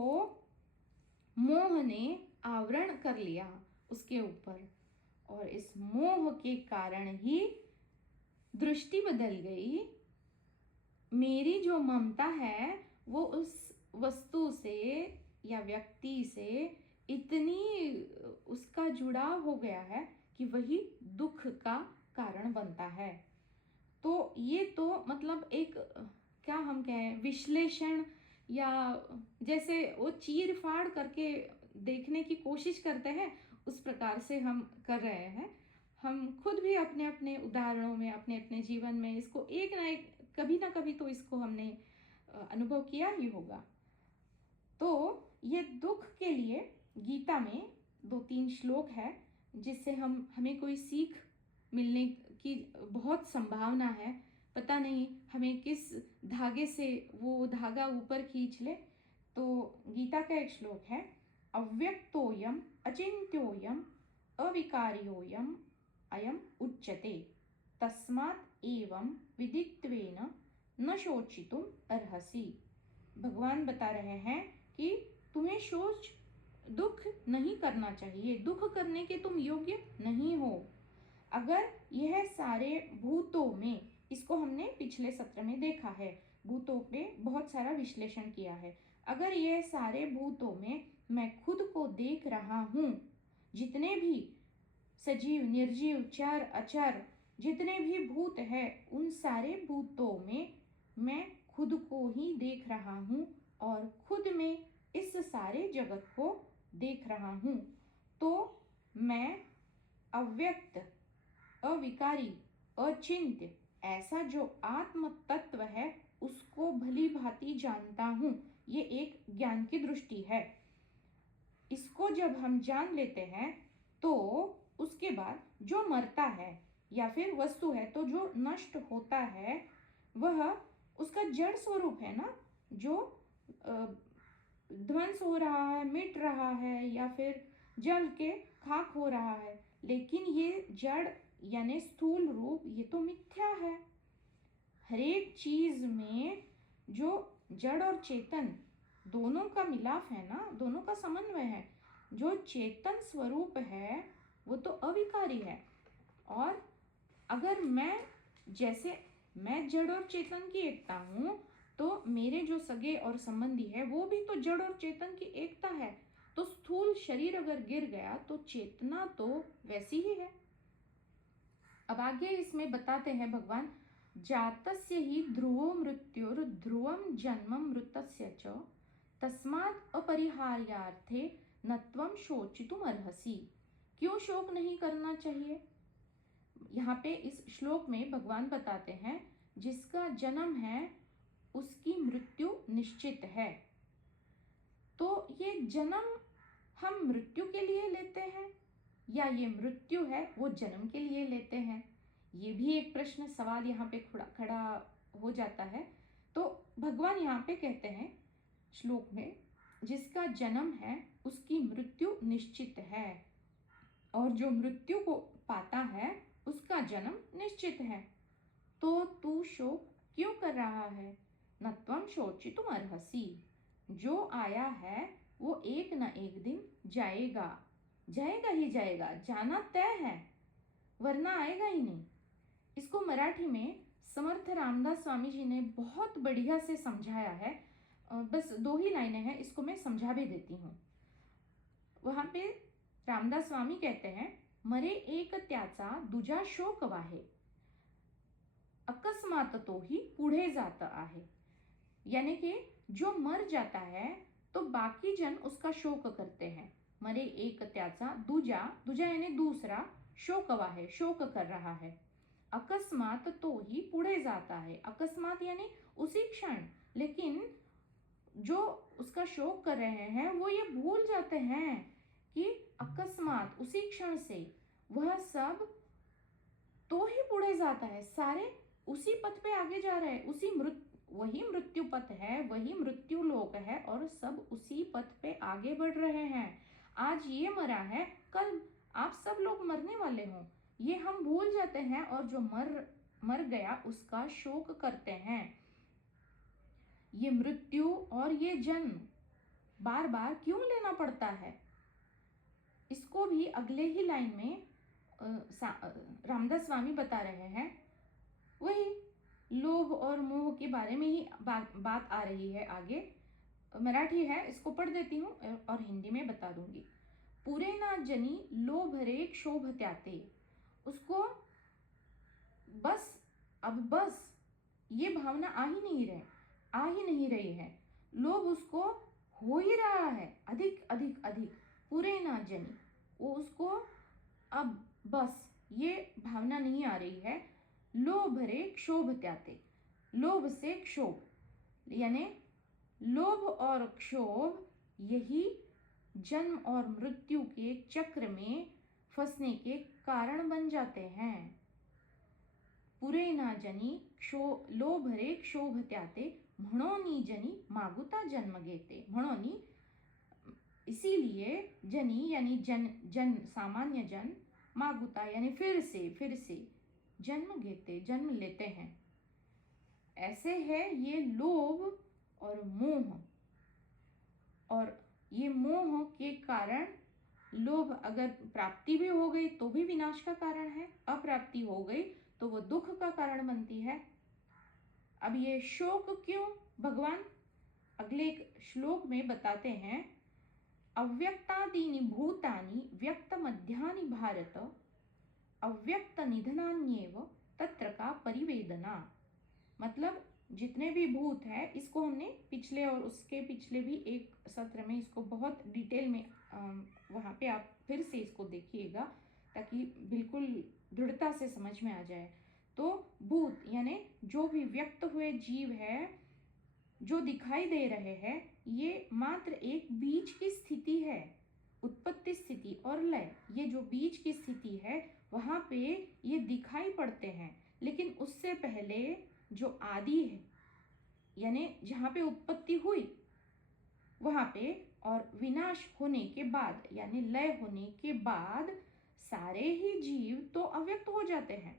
मोह ने आवरण कर लिया उसके ऊपर, और इस मोह के कारण ही दृष्टि बदल गई। मेरी जो ममता है वो उस वस्तु से या व्यक्ति से इतनी उसका जुड़ाव हो गया है कि वही दुख का कारण बनता है। तो ये तो मतलब एक क्या हम कहें विश्लेषण, या जैसे वो चीर फाड़ करके देखने की कोशिश करते हैं उस प्रकार से हम कर रहे हैं। हम खुद भी अपने अपने उदाहरणों में, अपने अपने जीवन में इसको एक ना एक, कभी ना कभी तो इसको हमने अनुभव किया ही होगा। तो ये दुख के लिए गीता में 2-3 श्लोक है जिससे हमें कोई सीख मिलने की बहुत संभावना है। पता नहीं हमें किस धागे से वो धागा ऊपर खींच ले। तो गीता का एक श्लोक है, अव्यक्तोयम अचिंत्योयम अविकार्योयम अयम उच्यते तस्मात् एवं विदित्वेन न शोचितुम अर्हसि। भगवान बता रहे हैं कि तुम्हें दुख नहीं करना चाहिए, दुख करने के तुम योग्य नहीं हो। अगर यह सारे भूतों में, इसको हमने पिछले सत्र में देखा है, भूतों पे बहुत सारा विश्लेषण किया है। अगर यह सारे भूतों में मैं खुद को देख रहा हूँ, जितने भी सजीव निर्जीव चर अचर जितने भी भूत है, उन सारे भूतों में मैं खुद को ही देख रहा हूँ और खुद में इस सारे जगत को देख रहा हूँ, तो मैं अव्यक्त, अविकारी, अचिंत्य ऐसा जो आत्म तत्व है उसको भली भांति जानता हूँ। ये एक ज्ञान की दृष्टि है। इसको जब हम जान लेते हैं तो उसके बाद जो मरता है या फिर वस्तु है, तो जो नष्ट होता है वह उसका जड़ स्वरूप है ना, जो ध्वंस हो रहा है, मिट रहा है या फिर जल के खाक हो रहा है। लेकिन ये जड़ यानी स्थूल रूप ये तो मिथ्या है। हरेक चीज में जो जड़ और चेतन दोनों का मिलाप है ना, दोनों का समन्वय है। जो चेतन स्वरूप है वो तो अविकारी है। और अगर जैसे मैं जड़ और चेतन की एकता हूँ, तो मेरे जो सगे और संबंधी है वो भी तो जड़ और चेतन की एकता है। तो स्थूल शरीर अगर गिर गया तो चेतना तो वैसी ही है। अब आगे इसमें बताते हैं भगवान, जातस्य ही ध्रुवो मृत्युर ध्रुवम जन्म मृतस्य च तस्मात् अपरिहार्यार्थे न त्वं शोचितुम अर्हसि। क्यों शोक नहीं करना चाहिए? यहाँ पे इस श्लोक में भगवान बताते हैं जिसका जन्म है उसकी मृत्यु निश्चित है। तो ये जन्म हम मृत्यु के लिए लेते हैं या ये मृत्यु है वो जन्म के लिए लेते हैं? ये भी एक प्रश्न सवाल यहाँ पे खड़ा हो जाता है। तो भगवान यहाँ पे कहते हैं श्लोक में, जिसका जन्म है उसकी मृत्यु निश्चित है, और जो मृत्यु को पाता है उसका जन्म निश्चित है। तो तू शोक क्यों कर रहा है? न त्वं शोचितुम अर्हसि। जो आया है वो एक न एक दिन जाएगा, जाएगा ही जाएगा, जाना तय है, वरना आएगा ही नहीं। इसको मराठी में समर्थ रामदास स्वामी जी ने बहुत बढ़िया से समझाया है। बस 2 ही लाइनें हैं, इसको मैं समझा भी देती हूँ। वहां पे रामदास स्वामी कहते हैं, मरे एक त्याचा दुजा शोक वाहे, अकस्मात तो ही पुढे जात आहे। यानी कि जो मर जाता है तो बाकी जन उसका शोक करते हैं। मरे एक त्याचा दुजा यानी दूसरा, शोक वाहे शोक कर रहा है, अकस्मात तो ही पुढे जाता है। अकस्मात यानी उसी क्षण, लेकिन जो उसका शोक कर रहे हैं वो ये भूल जाते हैं कि अकस्मात उसी क्षण से वह सब तो ही पुढे जाता है, सारे उसी पथ पे आगे जा रहे हैं, वही मृत्यु पथ है, वही मृत्यु लोक है और सब उसी पथ पे आगे बढ़ रहे हैं। आज ये मरा है, कल आप सब लोग मरने वाले हो, ये हम भूल जाते हैं। और जो मर मर गया उसका शोक करते हैं। ये मृत्यु और ये जन्म बार बार क्यों लेना पड़ता है? इसको भी अगले ही लाइन में रामदास स्वामी बता रहे हैं। वही लोभ और मोह के बारे में ही बात आ रही है आगे। मराठी है, इसको पढ़ देती हूँ और हिंदी में बता दूंगी। पुरे ना जनी लोभ रे क्षोभ त्याते। उसको बस, अब बस ये भावना आ ही नहीं रही है। लोभ उसको हो ही रहा है, अधिक अधिक अधिक। पूरे ना जनी, वो उसको अब बस ये भावना नहीं आ रही है। लोभ रे क्षोभ त्याते, लोभ से क्षोभ, यानी लोभ और क्षोभ यही जन्म और मृत्यु के चक्र में फंसने के कारण बन जाते हैं। पुरे ना जनी लोभ रे क्षोभ त्याते, म्हणोनी जनी मागुता जन्म घेते। म्हणोनी, इसीलिए जनी यानी जन सामान्य जन, मागुता यानी फिर से जन्म घेते, जन्म लेते हैं। ऐसे है ये लोभ और मोह। और ये मोह के कारण लोभ अगर प्राप्ति भी हो गई तो भी विनाश का कारण है, अप्राप्ति हो गई तो वो दुख का कारण बनती है। अब ये शोक क्यों भगवान अगले एक श्लोक में बताते हैं। अव्यक्तादीनि भूतानि व्यक्त मध्यानि भारत, अव्यक्त निधनान्येव तत्र का परिवेदना। मतलब जितने भी भूत है, इसको हमने पिछले और उसके पिछले भी एक सत्र में इसको बहुत डिटेल में वहाँ पे आप फिर से इसको देखिएगा ताकि बिल्कुल दृढ़ता से समझ में आ जाए। तो भूत यानी जो भी व्यक्त हुए जीव है, जो दिखाई दे रहे हैं, ये मात्र एक बीज की स्थिति है। उत्पत्ति स्थिति और लय, ये जो बीज की स्थिति है वहाँ पे ये दिखाई पड़ते हैं। लेकिन उससे पहले जो आदि है, यानी जहाँ पे उत्पत्ति हुई वहाँ पे, और विनाश होने के बाद यानी लय होने के बाद सारे ही जीव तो अव्यक्त हो जाते हैं।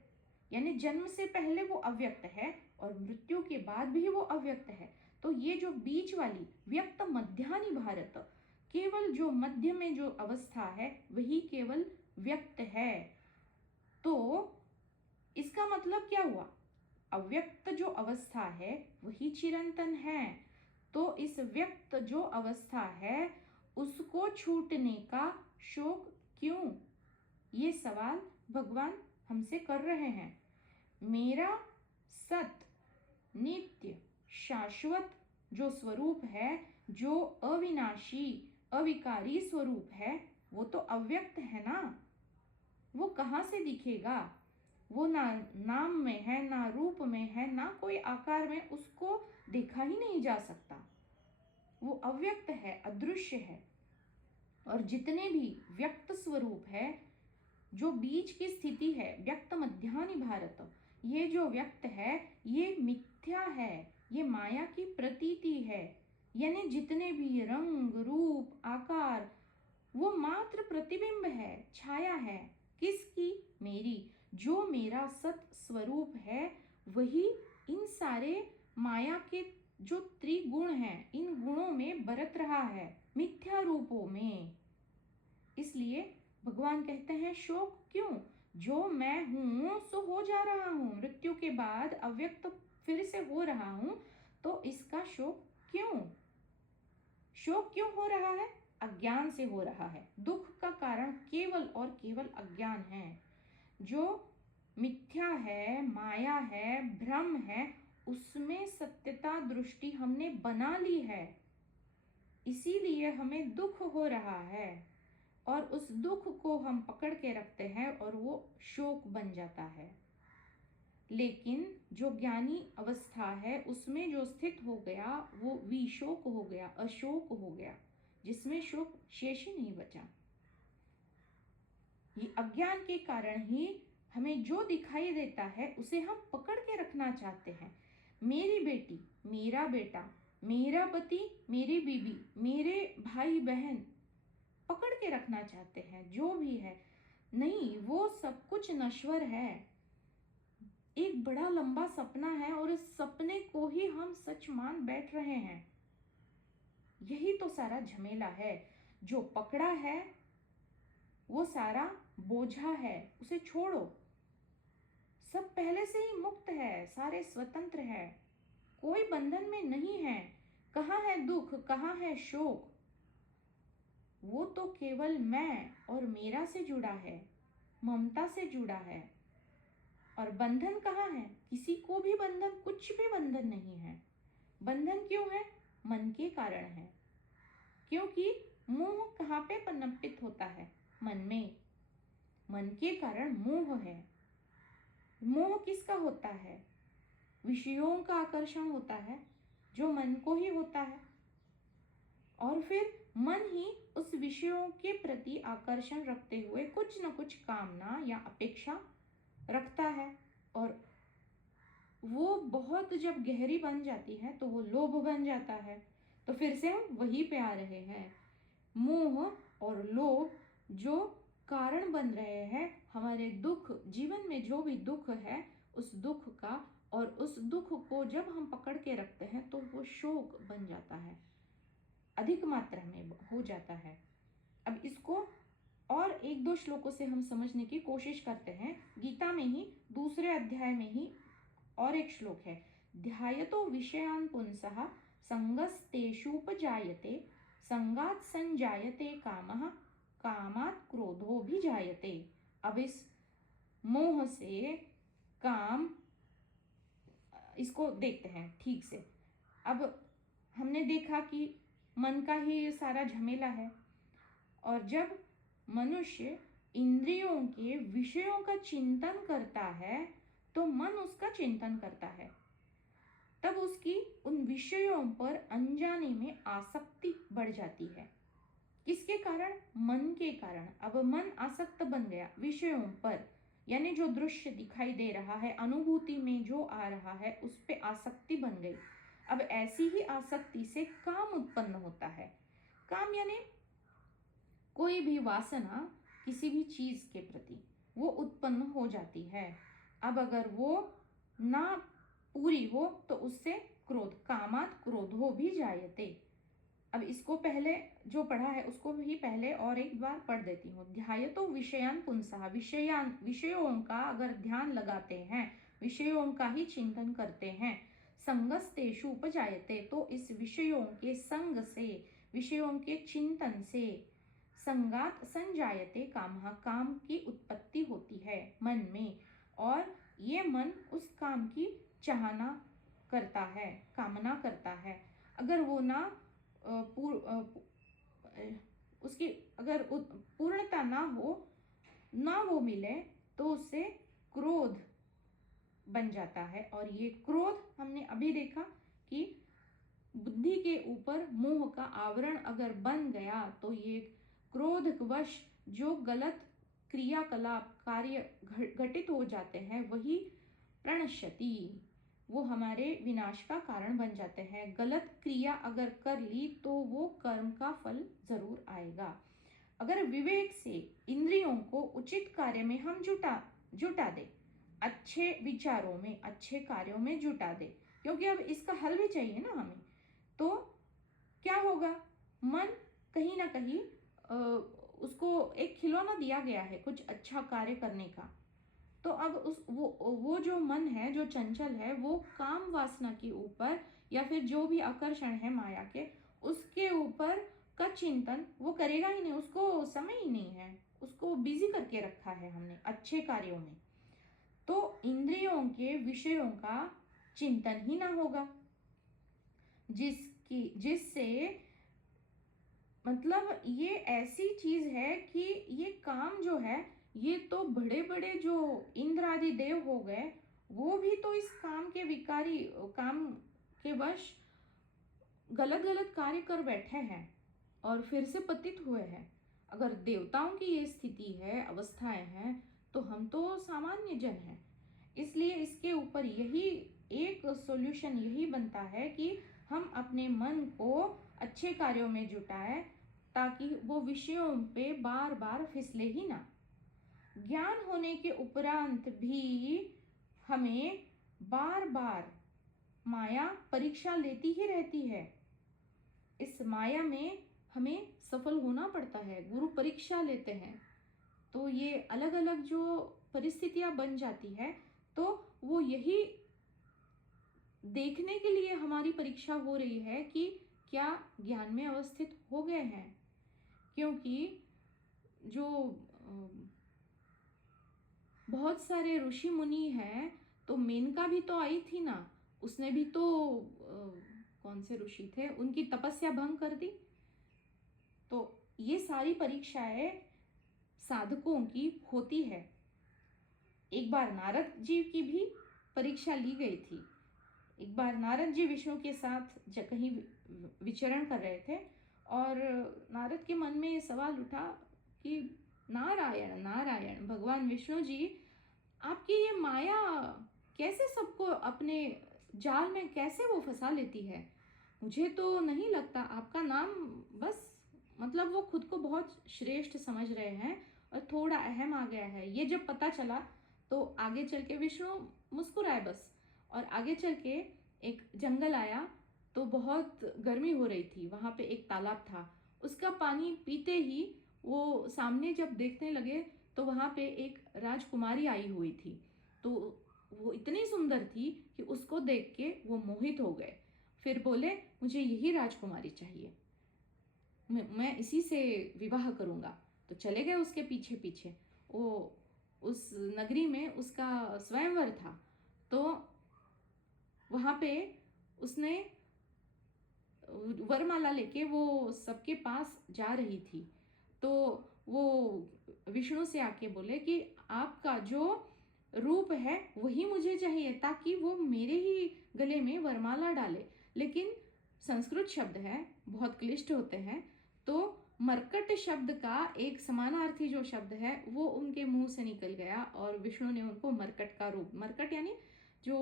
यानी जन्म से पहले वो अव्यक्त है और मृत्यु के बाद भी वो अव्यक्त है। तो ये जो बीच वाली व्यक्त मध्यानि भारत, केवल जो मध्य में जो अवस्था है वही केवल व्यक्त है। तो इसका मतलब क्या हुआ? अव्यक्त जो अवस्था है वही चिरंतन है। तो इस व्यक्त जो अवस्था है उसको छूटने का शोक क्यों? ये सवाल भगवान हमसे कर रहे हैं। मेरा सत नित्य शाश्वत जो स्वरूप है, जो अविनाशी अविकारी स्वरूप है, वो तो अव्यक्त है ना। वो कहाँ से दिखेगा? वो ना नाम में है, ना रूप में है, ना कोई आकार में, उसको देखा ही नहीं जा सकता। वो अव्यक्त है, अदृश्य है। और जितने भी व्यक्त स्वरूप है, जो बीज की स्थिति है, व्यक्त मध्यानि भारत, ये जो व्यक्त है ये मिथ्या है, ये माया की प्रतीति है। यानी जितने भी रंग रूप आकार, वो मात्र प्रतिबिंब है, छाया है। किसकी? मेरी। जो मेरा सत स्वरूप है वही इन सारे माया के जो त्रिगुण हैं, इन गुणों में बरत रहा है, मिथ्या रूपों में। इसलिए भगवान कहते हैं शोक क्यों? जो मैं हूं सो हो जा रहा हूं, मृत्यु के बाद अव्यक्त फिर से हो रहा हूं, तो इसका शोक क्यों? शोक क्यों हो रहा है? अज्ञान से हो रहा है। दुख का कारण केवल और केवल अज्ञान है। जो मिथ्या है, माया है, भ्रम है, उसमें सत्यता दृष्टि हमने बना ली है, इसीलिए हमें दुख हो रहा है। और उस दुख को हम पकड़ के रखते हैं और वो शोक बन जाता है। लेकिन जो ज्ञानी अवस्था है उसमें जो स्थित हो गया वो विशोक हो गया, अशोक हो गया, जिसमें शोक शेष ही नहीं बचा। ये अज्ञान के कारण ही हमें जो दिखाई देता है उसे हम पकड़ के रखना चाहते हैं। मेरी बेटी, मेरा बेटा, मेरा पति, मेरी बीवी, मेरे भाई बहन, पकड़ के रखना चाहते हैं जो भी है। नहीं, वो सब कुछ नश्वर है। एक बड़ा लंबा सपना है और इस सपने को ही हम सच मान बैठ रहे हैं। यही तो सारा झमेला है। जो पकड़ा है वो सारा बोझा है, उसे छोड़ो। सब पहले से ही मुक्त है, सारे स्वतंत्र है, कोई बंधन में नहीं है। कहाँ है दुख, कहाँ है शोक? वो तो केवल मैं और मेरा से जुड़ा है, ममता से जुड़ा है। और बंधन कहाँ है? किसी को भी बंधन, कुछ भी बंधन नहीं है। बंधन क्यों है? मन के कारण है। क्योंकि मोह कहाँ पे पनपित होता है? मन में। मन के कारण मोह है। मोह किसका होता है? विषयों का आकर्षण होता है, जो मन को ही होता है। और फिर मन ही उस विषयों के प्रति आकर्षण रखते हुए कुछ न कुछ कामना या अपेक्षा रखता है। और वो बहुत जब गहरी बन जाती है तो वो लोभ बन जाता है। तो फिर से हम वही पे आ रहे हैं। मोह और लोभ जो कारण बन रहे हैं हमारे दुख, जीवन में जो भी दुख है उस दुख का, और उस दुख को जब हम पकड़ के रखते हैं तो वो शोक बन जाता है, अधिक मात्रा में हो जाता है। अब इसको और एक दो श्लोकों से हम समझने की कोशिश करते हैं। गीता में ही दूसरे अध्याय में ही और एक श्लोक है, ध्यायतो विषयान् पुंसः संगस्तेषुपजायते संगात् संजायते कामः कामात् क्रोधो भी जायते। अब इस मोह से काम, इसको देखते हैं ठीक से। अब हमने देखा कि मन का ही सारा झमेला है, और जब मनुष्य इंद्रियों के विषयों का चिंतन करता है तो मन उसका चिंतन करता है, तब उसकी उन विषयों पर अनजाने में आसक्ति बढ़ जाती है। किसके कारण? मन के कारण। अब मन आसक्त बन गया विषयों पर, यानी जो दृश्य दिखाई दे रहा है, अनुभूति में जो आ रहा है उस पे आसक्ति बन गई। अब ऐसी ही आसक्ति से काम उत्पन्न होता है। काम यानी कोई भी वासना किसी भी चीज के प्रति वो उत्पन्न हो जाती है। अब अगर वो ना पूरी हो तो उससे क्रोध, कामात् क्रोधो भी जायते। अब इसको पहले जो पढ़ा है उसको भी पहले और एक बार पढ़ देती हूँ। ध्यायतो विषयान् पुंसः, विषयों का अगर ध्यान लगाते हैं, विषयों का ही चिंतन करते हैं, संगस्तेषु उपजायते, तो इस विषयों के संग से, विषयों के चिंतन से, संगात संजायते कामः, काम की उत्पत्ति होती है मन में, और ये मन उस काम की चाहना करता है, कामना करता है। अगर वो ना उसकी अगर पूर्णता ना हो, ना वो मिले, तो उससे क्रोध बन जाता है। और ये क्रोध हमने अभी देखा कि बुद्धि के ऊपर मोह का आवरण अगर बन गया तो ये क्रोधवश जो गलत क्रियाकलाप, कार्य घटित हो जाते हैं वही प्रणश्यति, वो हमारे विनाश का कारण बन जाते हैं। गलत क्रिया अगर कर ली तो वो कर्म का फल जरूर आएगा। अगर विवेक से इंद्रियों को उचित कार्य में हम जुटा दे, अच्छे विचारों में, अच्छे कार्यों में जुटा दे, क्योंकि अब इसका हल भी चाहिए ना हमें, तो क्या होगा? मन कहीं ना कहीं उसको एक खिलौना दिया गया है कुछ अच्छा कार्य करने का। तो अब वो जो मन है, जो चंचल है, वो काम वासना के ऊपर या फिर जो भी आकर्षण है माया के, उसके ऊपर का चिंतन वो करेगा ही नहीं, उसको समय ही नहीं है, उसको बिजी करके रखा है हमने अच्छे कार्यों में। तो इंद्रियों के विषयों का चिंतन ही ना होगा, जिससे मतलब ये ऐसी चीज है कि ये काम जो है, ये तो बड़े बड़े जो इंद्र आदि देव हो गए, वो भी तो इस काम के विकारी, काम के वश गलत गलत कार्य कर बैठे हैं और फिर से पतित हुए हैं। अगर देवताओं की ये स्थिति है, अवस्थाएं हैं, तो हम तो सामान्य जन हैं। इसलिए इसके ऊपर यही एक सॉल्यूशन यही बनता है कि हम अपने मन को अच्छे कार्यों में जुटाएं, ताकि वो विषयों पे बार बार फिसले ही ना। ज्ञान होने के उपरांत भी हमें बार बार माया परीक्षा लेती ही रहती है। इस माया में हमें सफल होना पड़ता है, गुरु परीक्षा लेते हैं। तो ये अलग अलग जो परिस्थितियां बन जाती है, तो वो यही देखने के लिए हमारी परीक्षा हो रही है कि क्या ज्ञान में अवस्थित हो गए हैं। क्योंकि जो बहुत सारे ऋषि मुनि हैं, तो मेनका भी तो आई थी ना, उसने भी तो कौन से ऋषि थे, उनकी तपस्या भंग कर दी। तो ये सारी परीक्षाएं साधकों की होती है। एक बार नारद जी की भी परीक्षा ली गई थी। एक बार नारद जी विष्णु के साथ कहीं विचरण कर रहे थे, और नारद के मन में ये सवाल उठा कि नारायण नारायण, भगवान विष्णु जी, आपकी ये माया कैसे सबको अपने जाल में कैसे वो फंसा लेती है। मुझे तो नहीं लगता आपका नाम, बस मतलब वो खुद को बहुत श्रेष्ठ समझ रहे हैं और थोड़ा अहम आ गया है। ये जब पता चला तो आगे चल के विष्णु मुस्कुराए बस। और आगे चल के एक जंगल आया, तो बहुत गर्मी हो रही थी। वहां पे एक तालाब था, उसका पानी पीते ही वो सामने जब देखने लगे तो वहां पे एक राजकुमारी आई हुई थी। तो वो इतनी सुंदर थी कि उसको देख के वो मोहित हो गए। फिर बोले मुझे यही राजकुमारी चाहिए, मैं इसी से विवाह करूंगा। तो चले गए उसके पीछे पीछे। वो उस नगरी में उसका स्वयंवर था, तो वहां पे उसने वरमाला लेके वो सबके पास जा रही थी। तो वो विष्णु से आके बोले कि आपका जो रूप है वही मुझे चाहिए, ताकि वो मेरे ही गले में वरमाला डाले। लेकिन संस्कृत शब्द है, बहुत क्लिष्ट होते हैं, तो मरकट शब्द का एक समानार्थी जो शब्द है वो उनके मुंह से निकल गया, और विष्णु ने उनको मरकट का रूप, मरकट यानी जो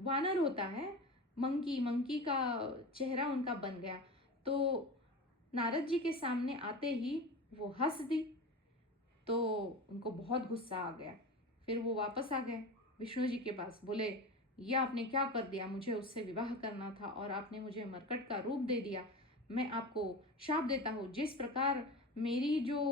वानर होता है, मंकी, मंकी का चेहरा उनका बन गया। तो नारद जी के सामने आते ही वो हंस दी, तो उनको बहुत गुस्सा आ गया। फिर वो वापस आ गए विष्णु जी के पास, बोले ये आपने क्या कर दिया, मुझे उससे विवाह करना था और आपने मुझे मरकट का रूप दे दिया। मैं आपको शाप देता हूँ, जिस प्रकार मेरी जो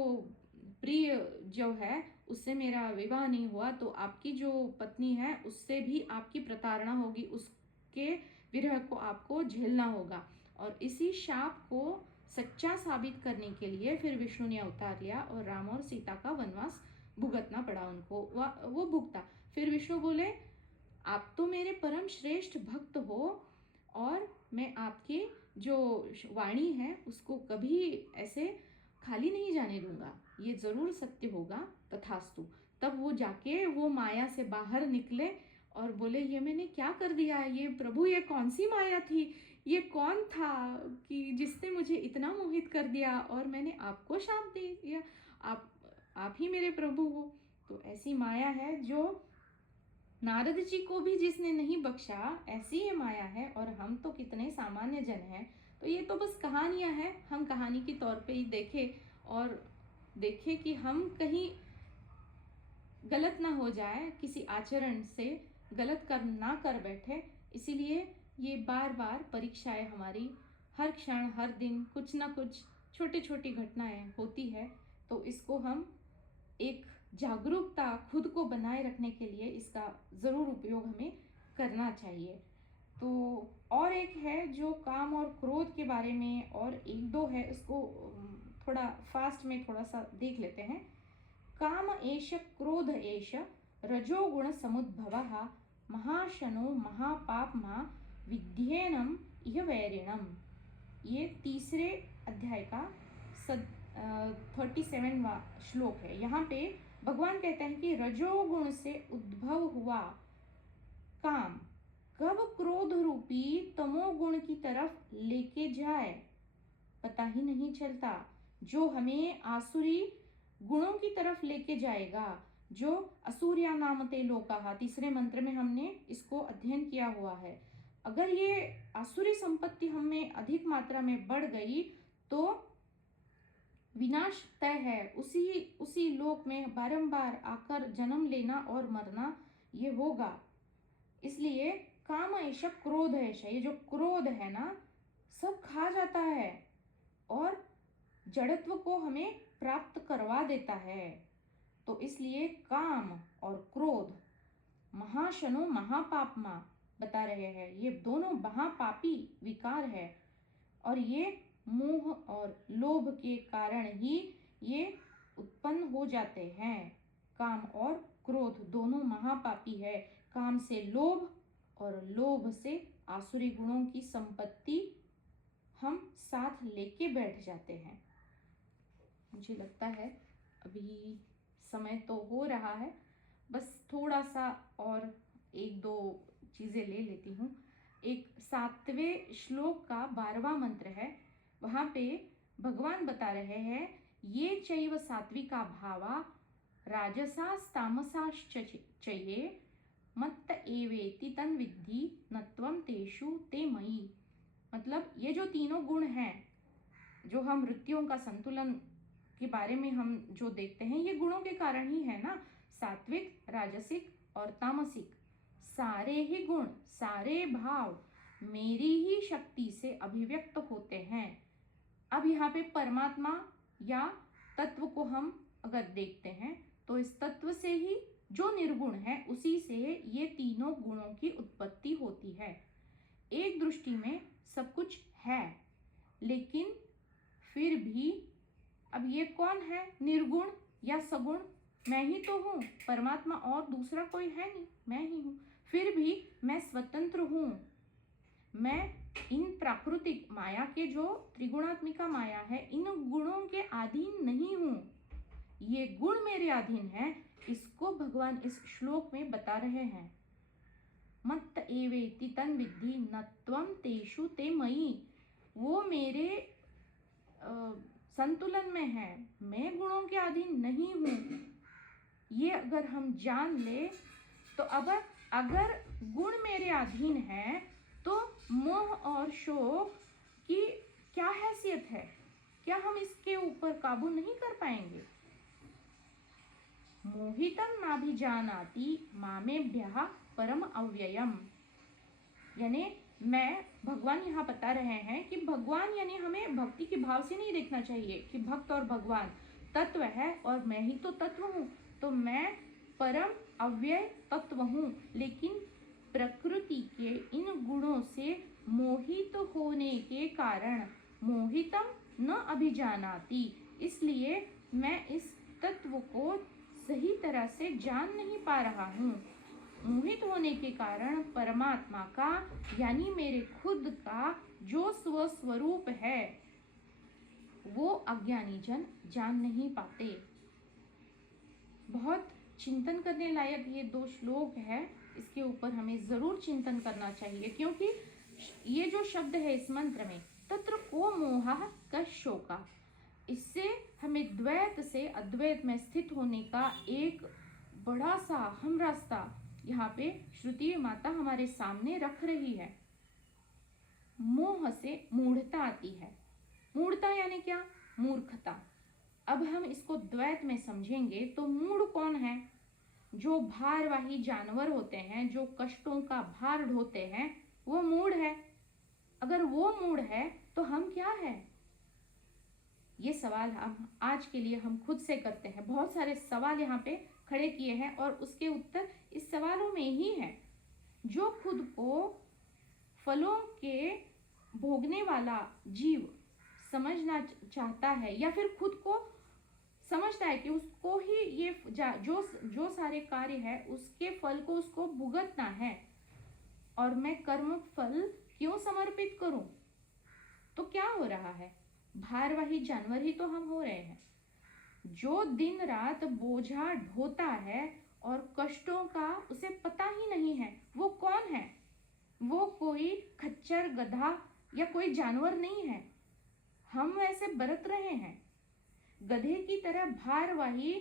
प्रिय जो है उससे मेरा विवाह नहीं हुआ, तो आपकी जो पत्नी है उससे भी आपकी प्रताड़ना होगी, उसके विरह को आपको झेलना होगा। और इसी शाप को सच्चा साबित करने के लिए फिर विष्णु ने अवतार लिया और राम और सीता का वनवास भुगतना पड़ा उनको, वो भुगता। फिर विष्णु बोले आप तो मेरे परम श्रेष्ठ भक्त हो, और मैं आपकी जो वाणी है उसको कभी ऐसे खाली नहीं जाने दूंगा, ये जरूर सत्य होगा, तथास्तु। तब वो जाके वो माया से बाहर निकले और बोले ये मैंने क्या कर दिया, ये प्रभु ये कौन सी माया थी, ये कौन था कि जिसने मुझे इतना मोहित कर दिया और मैंने आपको शाप दे दिया, आप ही मेरे प्रभु हो। तो ऐसी माया है जो नारद जी को भी जिसने नहीं बख्शा, ऐसी ये माया है। और हम तो कितने सामान्य जन हैं। तो ये तो बस कहानियां हैं, हम कहानी के तौर पे ही देखें और देखें कि हम कहीं गलत ना हो जाए, किसी आचरण से गलत कर ना कर बैठे। इसीलिए ये बार बार परीक्षाएं हमारी हर क्षण हर दिन कुछ ना कुछ छोटी छोटी घटनाएं होती है। तो इसको हम एक जागरूकता खुद को बनाए रखने के लिए इसका ज़रूर उपयोग हमें करना चाहिए। तो और एक है जो काम और क्रोध के बारे में, और एक दो है, इसको थोड़ा फास्ट में थोड़ा सा देख लेते हैं। काम एष क्रोध एष रजोगुण समुद्भवः महाशनो महापापमा विध्येनम इह वैरिणम। ये तीसरे अध्याय का 37वां श्लोक है। यहाँ पे भगवान कहते हैं कि रजोगुण से उद्भव हुआ काम कब क्रोध रूपी तमोगुण की तरफ लेके जाए पता ही नहीं चलता, जो हमें आसुरी गुणों की तरफ लेके जाएगा। जो असूर्या नामते लोकाः, तीसरे मंत्र में हमने इसको अध्ययन किया हुआ है। अगर ये आसुरी संपत्ति हमें अधिक मात्रा में बढ़ गई तो विनाश तय है। उसी लोक में बारंबार आकर जन्म लेना और मरना, ये होगा। इसलिए काम ऐश क्रोध ऐश, ये जो क्रोध है ना सब खा जाता है और जड़त्व को हमें प्राप्त करवा देता है। तो इसलिए काम और क्रोध महाशनो महापापमा बता रहे हैं, ये दोनों महापापी विकार है और ये मोह और लोभ के कारण ही ये उत्पन्न हो जाते हैं। काम और क्रोध दोनों महापापी है। काम से लोभ और लोभ से आसुरी गुणों की संपत्ति हम साथ लेके बैठ जाते हैं। मुझे लगता है अभी समय तो हो रहा है, बस थोड़ा सा और एक दो चीज़ें ले लेती हूँ। एक 7वें श्लोक का 12वां मंत्र है, वहाँ पे भगवान बता रहे हैं ये चैव सात्विका भावा राजसास्तामसाश्चये मत्त एवेति तन्विद्धि नत्वं तेषु ते मयि। मतलब ये जो तीनों गुण हैं, जो हम वृत्तियों का संतुलन के बारे में हम जो देखते हैं, ये गुणों के कारण ही है ना। सात्विक, राजसिक और तामसिक सारे ही गुण, सारे भाव मेरी ही शक्ति से अभिव्यक्त होते हैं। अब यहाँ पे परमात्मा या तत्व को हम अगर देखते हैं तो इस तत्व से ही जो निर्गुण है उसी से ये तीनों गुणों की उत्पत्ति होती है। एक दृष्टि में सब कुछ है, लेकिन फिर भी अब ये कौन है, निर्गुण या सगुण? मैं ही तो हूँ, परमात्मा और दूसरा कोई है नहीं, मैं ही हूँ। फिर भी मैं स्वतंत्र हूँ, मैं इन प्राकृतिक माया के जो त्रिगुणात्मिका माया है इन गुणों के अधीन नहीं हूँ। ये गुण मेरे अधीन है, इसको भगवान इस श्लोक में बता रहे हैं। मत्त एवेति तन्विद्धि नत्वं तेषु ते मयि। वो मेरे संतुलन में है, मैं गुणों के अधीन नहीं हूँ। ये अगर हम जान ले तो अब अगर गुण मेरे अधीन है तो मोह और शोक की क्या हैसियत है? क्या हम इसके ऊपर काबू नहीं कर पाएंगे? मोहितम नाभिजानाति मामेभ्यः परम अव्ययम। यानी मैं, भगवान यहाँ बता रहे हैं कि भगवान यानी हमें भक्ति के भाव से नहीं देखना चाहिए कि भक्त और भगवान तत्व है और मैं ही तो तत्व हूँ। तो मैं परम अव्यय तत्व हूँ, लेकिन प्रकृति के इन गुणों से मोहित होने के कारण मोहितम न अभिजानाति, इसलिए मैं इस तत्व को सही तरह से जान नहीं पा रहा हूँ। मोहित होने के कारण परमात्मा का यानी मेरे खुद का जो स्वस्वरूप है वो अज्ञानी जन जान नहीं पाते। बहुत चिंतन करने लायक ये 2 श्लोक है, इसके ऊपर हमें जरूर चिंतन करना चाहिए, क्योंकि ये जो शब्द है इस मंत्र में तत्र को मोहः कशोका, इससे हमें द्वैत से अद्वैत में स्थित होने का एक बड़ा सा हम रास्ता यहाँ पे श्रुति माता हमारे सामने रख रही है। मोह से मूढ़ता आती है। मूढ़ता यानी क्या? मूर्खता। अब हम इसको द्वैत में समझेंगे तो मूढ़ कौन है? जो भारवाही जानवर होते हैं, जो कष्टों का भार ढोते हैं, वो मूढ़ है। अगर वो मूढ़ है तो हम क्या है? ये सवाल हम आज के लिए हम खुद से करते हैं। बहुत सारे सवाल यहाँ पे खड़े किए हैं और उसके उत्तर इस सवालों में ही है। जो खुद को फलों के भोगने वाला जीव समझना चाहता है या फिर खुद को समझता है कि उसको ही ये जो सारे कार्य है उसके फल को उसको भुगतना है और मैं कर्म फल क्यों समर्पित करूं, तो क्या हो रहा है? भारवाही जानवर ही तो हम हो रहे हैं। जो दिन रात बोझा ढोता है और कष्टों का उसे पता ही नहीं है, वो कौन है? वो कोई खच्चर, गधा या कोई जानवर नहीं है। हम वैसे बरत रहे हैं गधे की तरह। भारवाही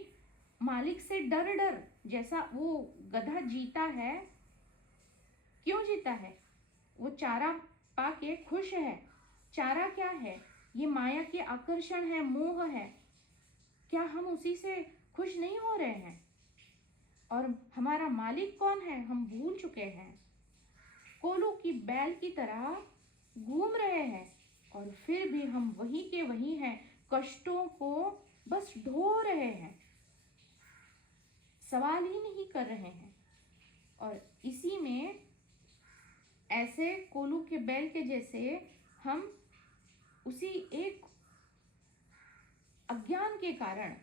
मालिक से डर डर, जैसा वो गधा जीता है। क्यों जीता है? वो चारा पाके खुश है। चारा क्या है? ये माया के आकर्षण है, मोह है। क्या हम उसी से खुश नहीं हो रहे हैं? और हमारा मालिक कौन है हम भूल चुके हैं। कोलू की बैल की तरह घूम रहे हैं और फिर भी हम वही के वही हैं, कष्टों को बस ढो रहे हैं, सवाल ही नहीं कर रहे हैं। और इसी में ऐसे कोलू के बैल के जैसे हम उसी एक अज्ञान के कारण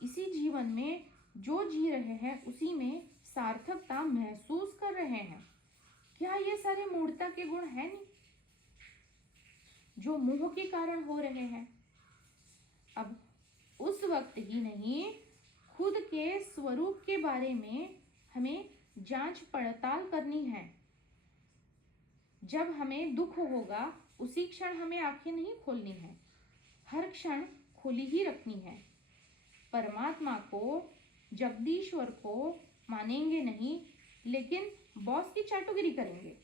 इसी जीवन में जो जी रहे हैं उसी में सार्थकता महसूस कर रहे हैं। क्या ये सारे मूर्खता के गुण हैं नहीं जो मोह के कारण हो रहे हैं। अब उस वक्त ही नहीं, खुद के स्वरूप के बारे में हमें जांच पड़ताल करनी है। जब हमें दुख होगा उसी क्षण हमें आंखें नहीं खोलनी है, हर क्षण खुली ही रखनी है। परमात्मा को, जगदीश्वर को मानेंगे नहीं, लेकिन बॉस की चाटुगिरी करेंगे।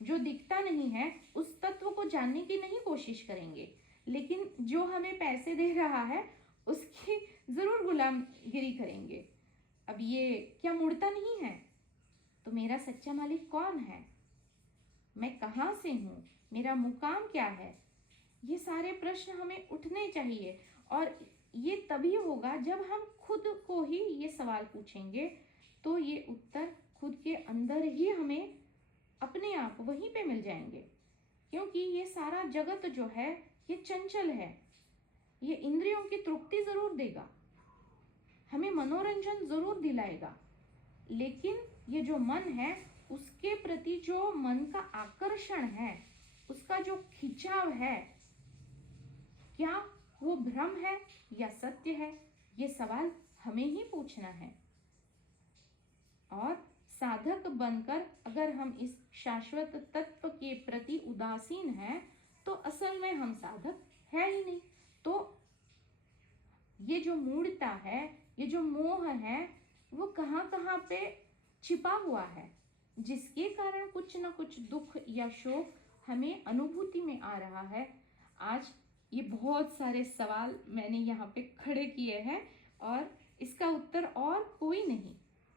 जो दिखता नहीं है उस तत्व को जानने की नहीं कोशिश करेंगे, लेकिन जो हमें पैसे दे रहा है उसकी जरूर गुलामगिरी करेंगे। अब ये क्या मूर्खता नहीं है? तो मेरा सच्चा मालिक कौन है, मैं कहाँ से हूँ, मेरा मुकाम क्या है, ये सारे प्रश्न हमें उठने चाहिए। और ये तभी होगा जब हम खुद को ही ये सवाल पूछेंगे, तो ये उत्तर खुद के अंदर ही हमें अपने आप वहीं पे मिल जाएंगे। क्योंकि ये सारा जगत जो है ये चंचल है, ये इंद्रियों की तृप्ति जरूर देगा, हमें मनोरंजन जरूर दिलाएगा, लेकिन ये जो मन है उसके प्रति जो मन का आकर्षण है, उसका जो खिंचाव है, क्या वो भ्रम है या सत्य है, ये सवाल हमें ही पूछना है। और साधक बनकर अगर हम इस शाश्वत तत्व के प्रति उदासीन हैं तो असल में हम साधक है ही नहीं। तो ये जो मूढ़ता है, ये जो मोह है, वो कहाँ कहाँ पे छिपा हुआ है, जिसके कारण कुछ ना कुछ दुख या शोक हमें अनुभूति में आ रहा है। आज ये बहुत सारे सवाल मैंने यहाँ पे खड़े किए हैं और इसका उत्तर और कोई नहीं,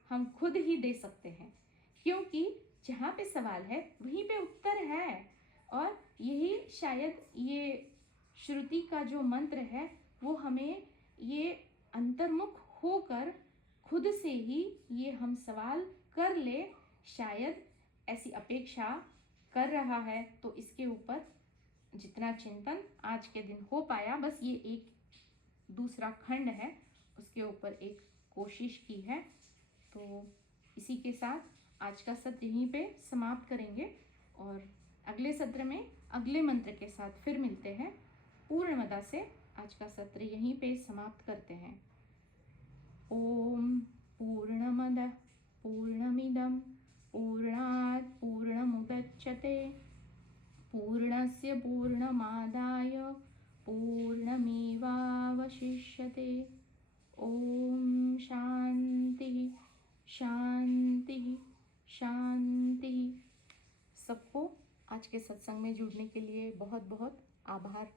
हम खुद ही दे सकते हैं। क्योंकि जहाँ पे सवाल है वहीं पे उत्तर है। और यही शायद ये श्रुति का जो मंत्र है वो हमें ये अंतर्मुख होकर खुद से ही ये हम सवाल कर ले, शायद ऐसी अपेक्षा कर रहा है। तो इसके ऊपर जितना चिंतन आज के दिन हो पाया, बस ये एक दूसरा खंड है, उसके ऊपर एक कोशिश की है। तो इसी के साथ आज का सत्र यहीं पे समाप्त करेंगे और अगले सत्र में अगले मंत्र के साथ फिर मिलते हैं। पूर्णमदा से आज का सत्र यहीं पे समाप्त करते हैं। ओम पूर्णमदः पूर्णमिदं पूर्णात् पूर्णमुदच्यते पूर्णस्य पूर्णमादाय पूर्णमेवावशिष्यते। ओम शांति शांति शांति। सबको आज के सत्संग में जुड़ने के लिए बहुत बहुत आभार।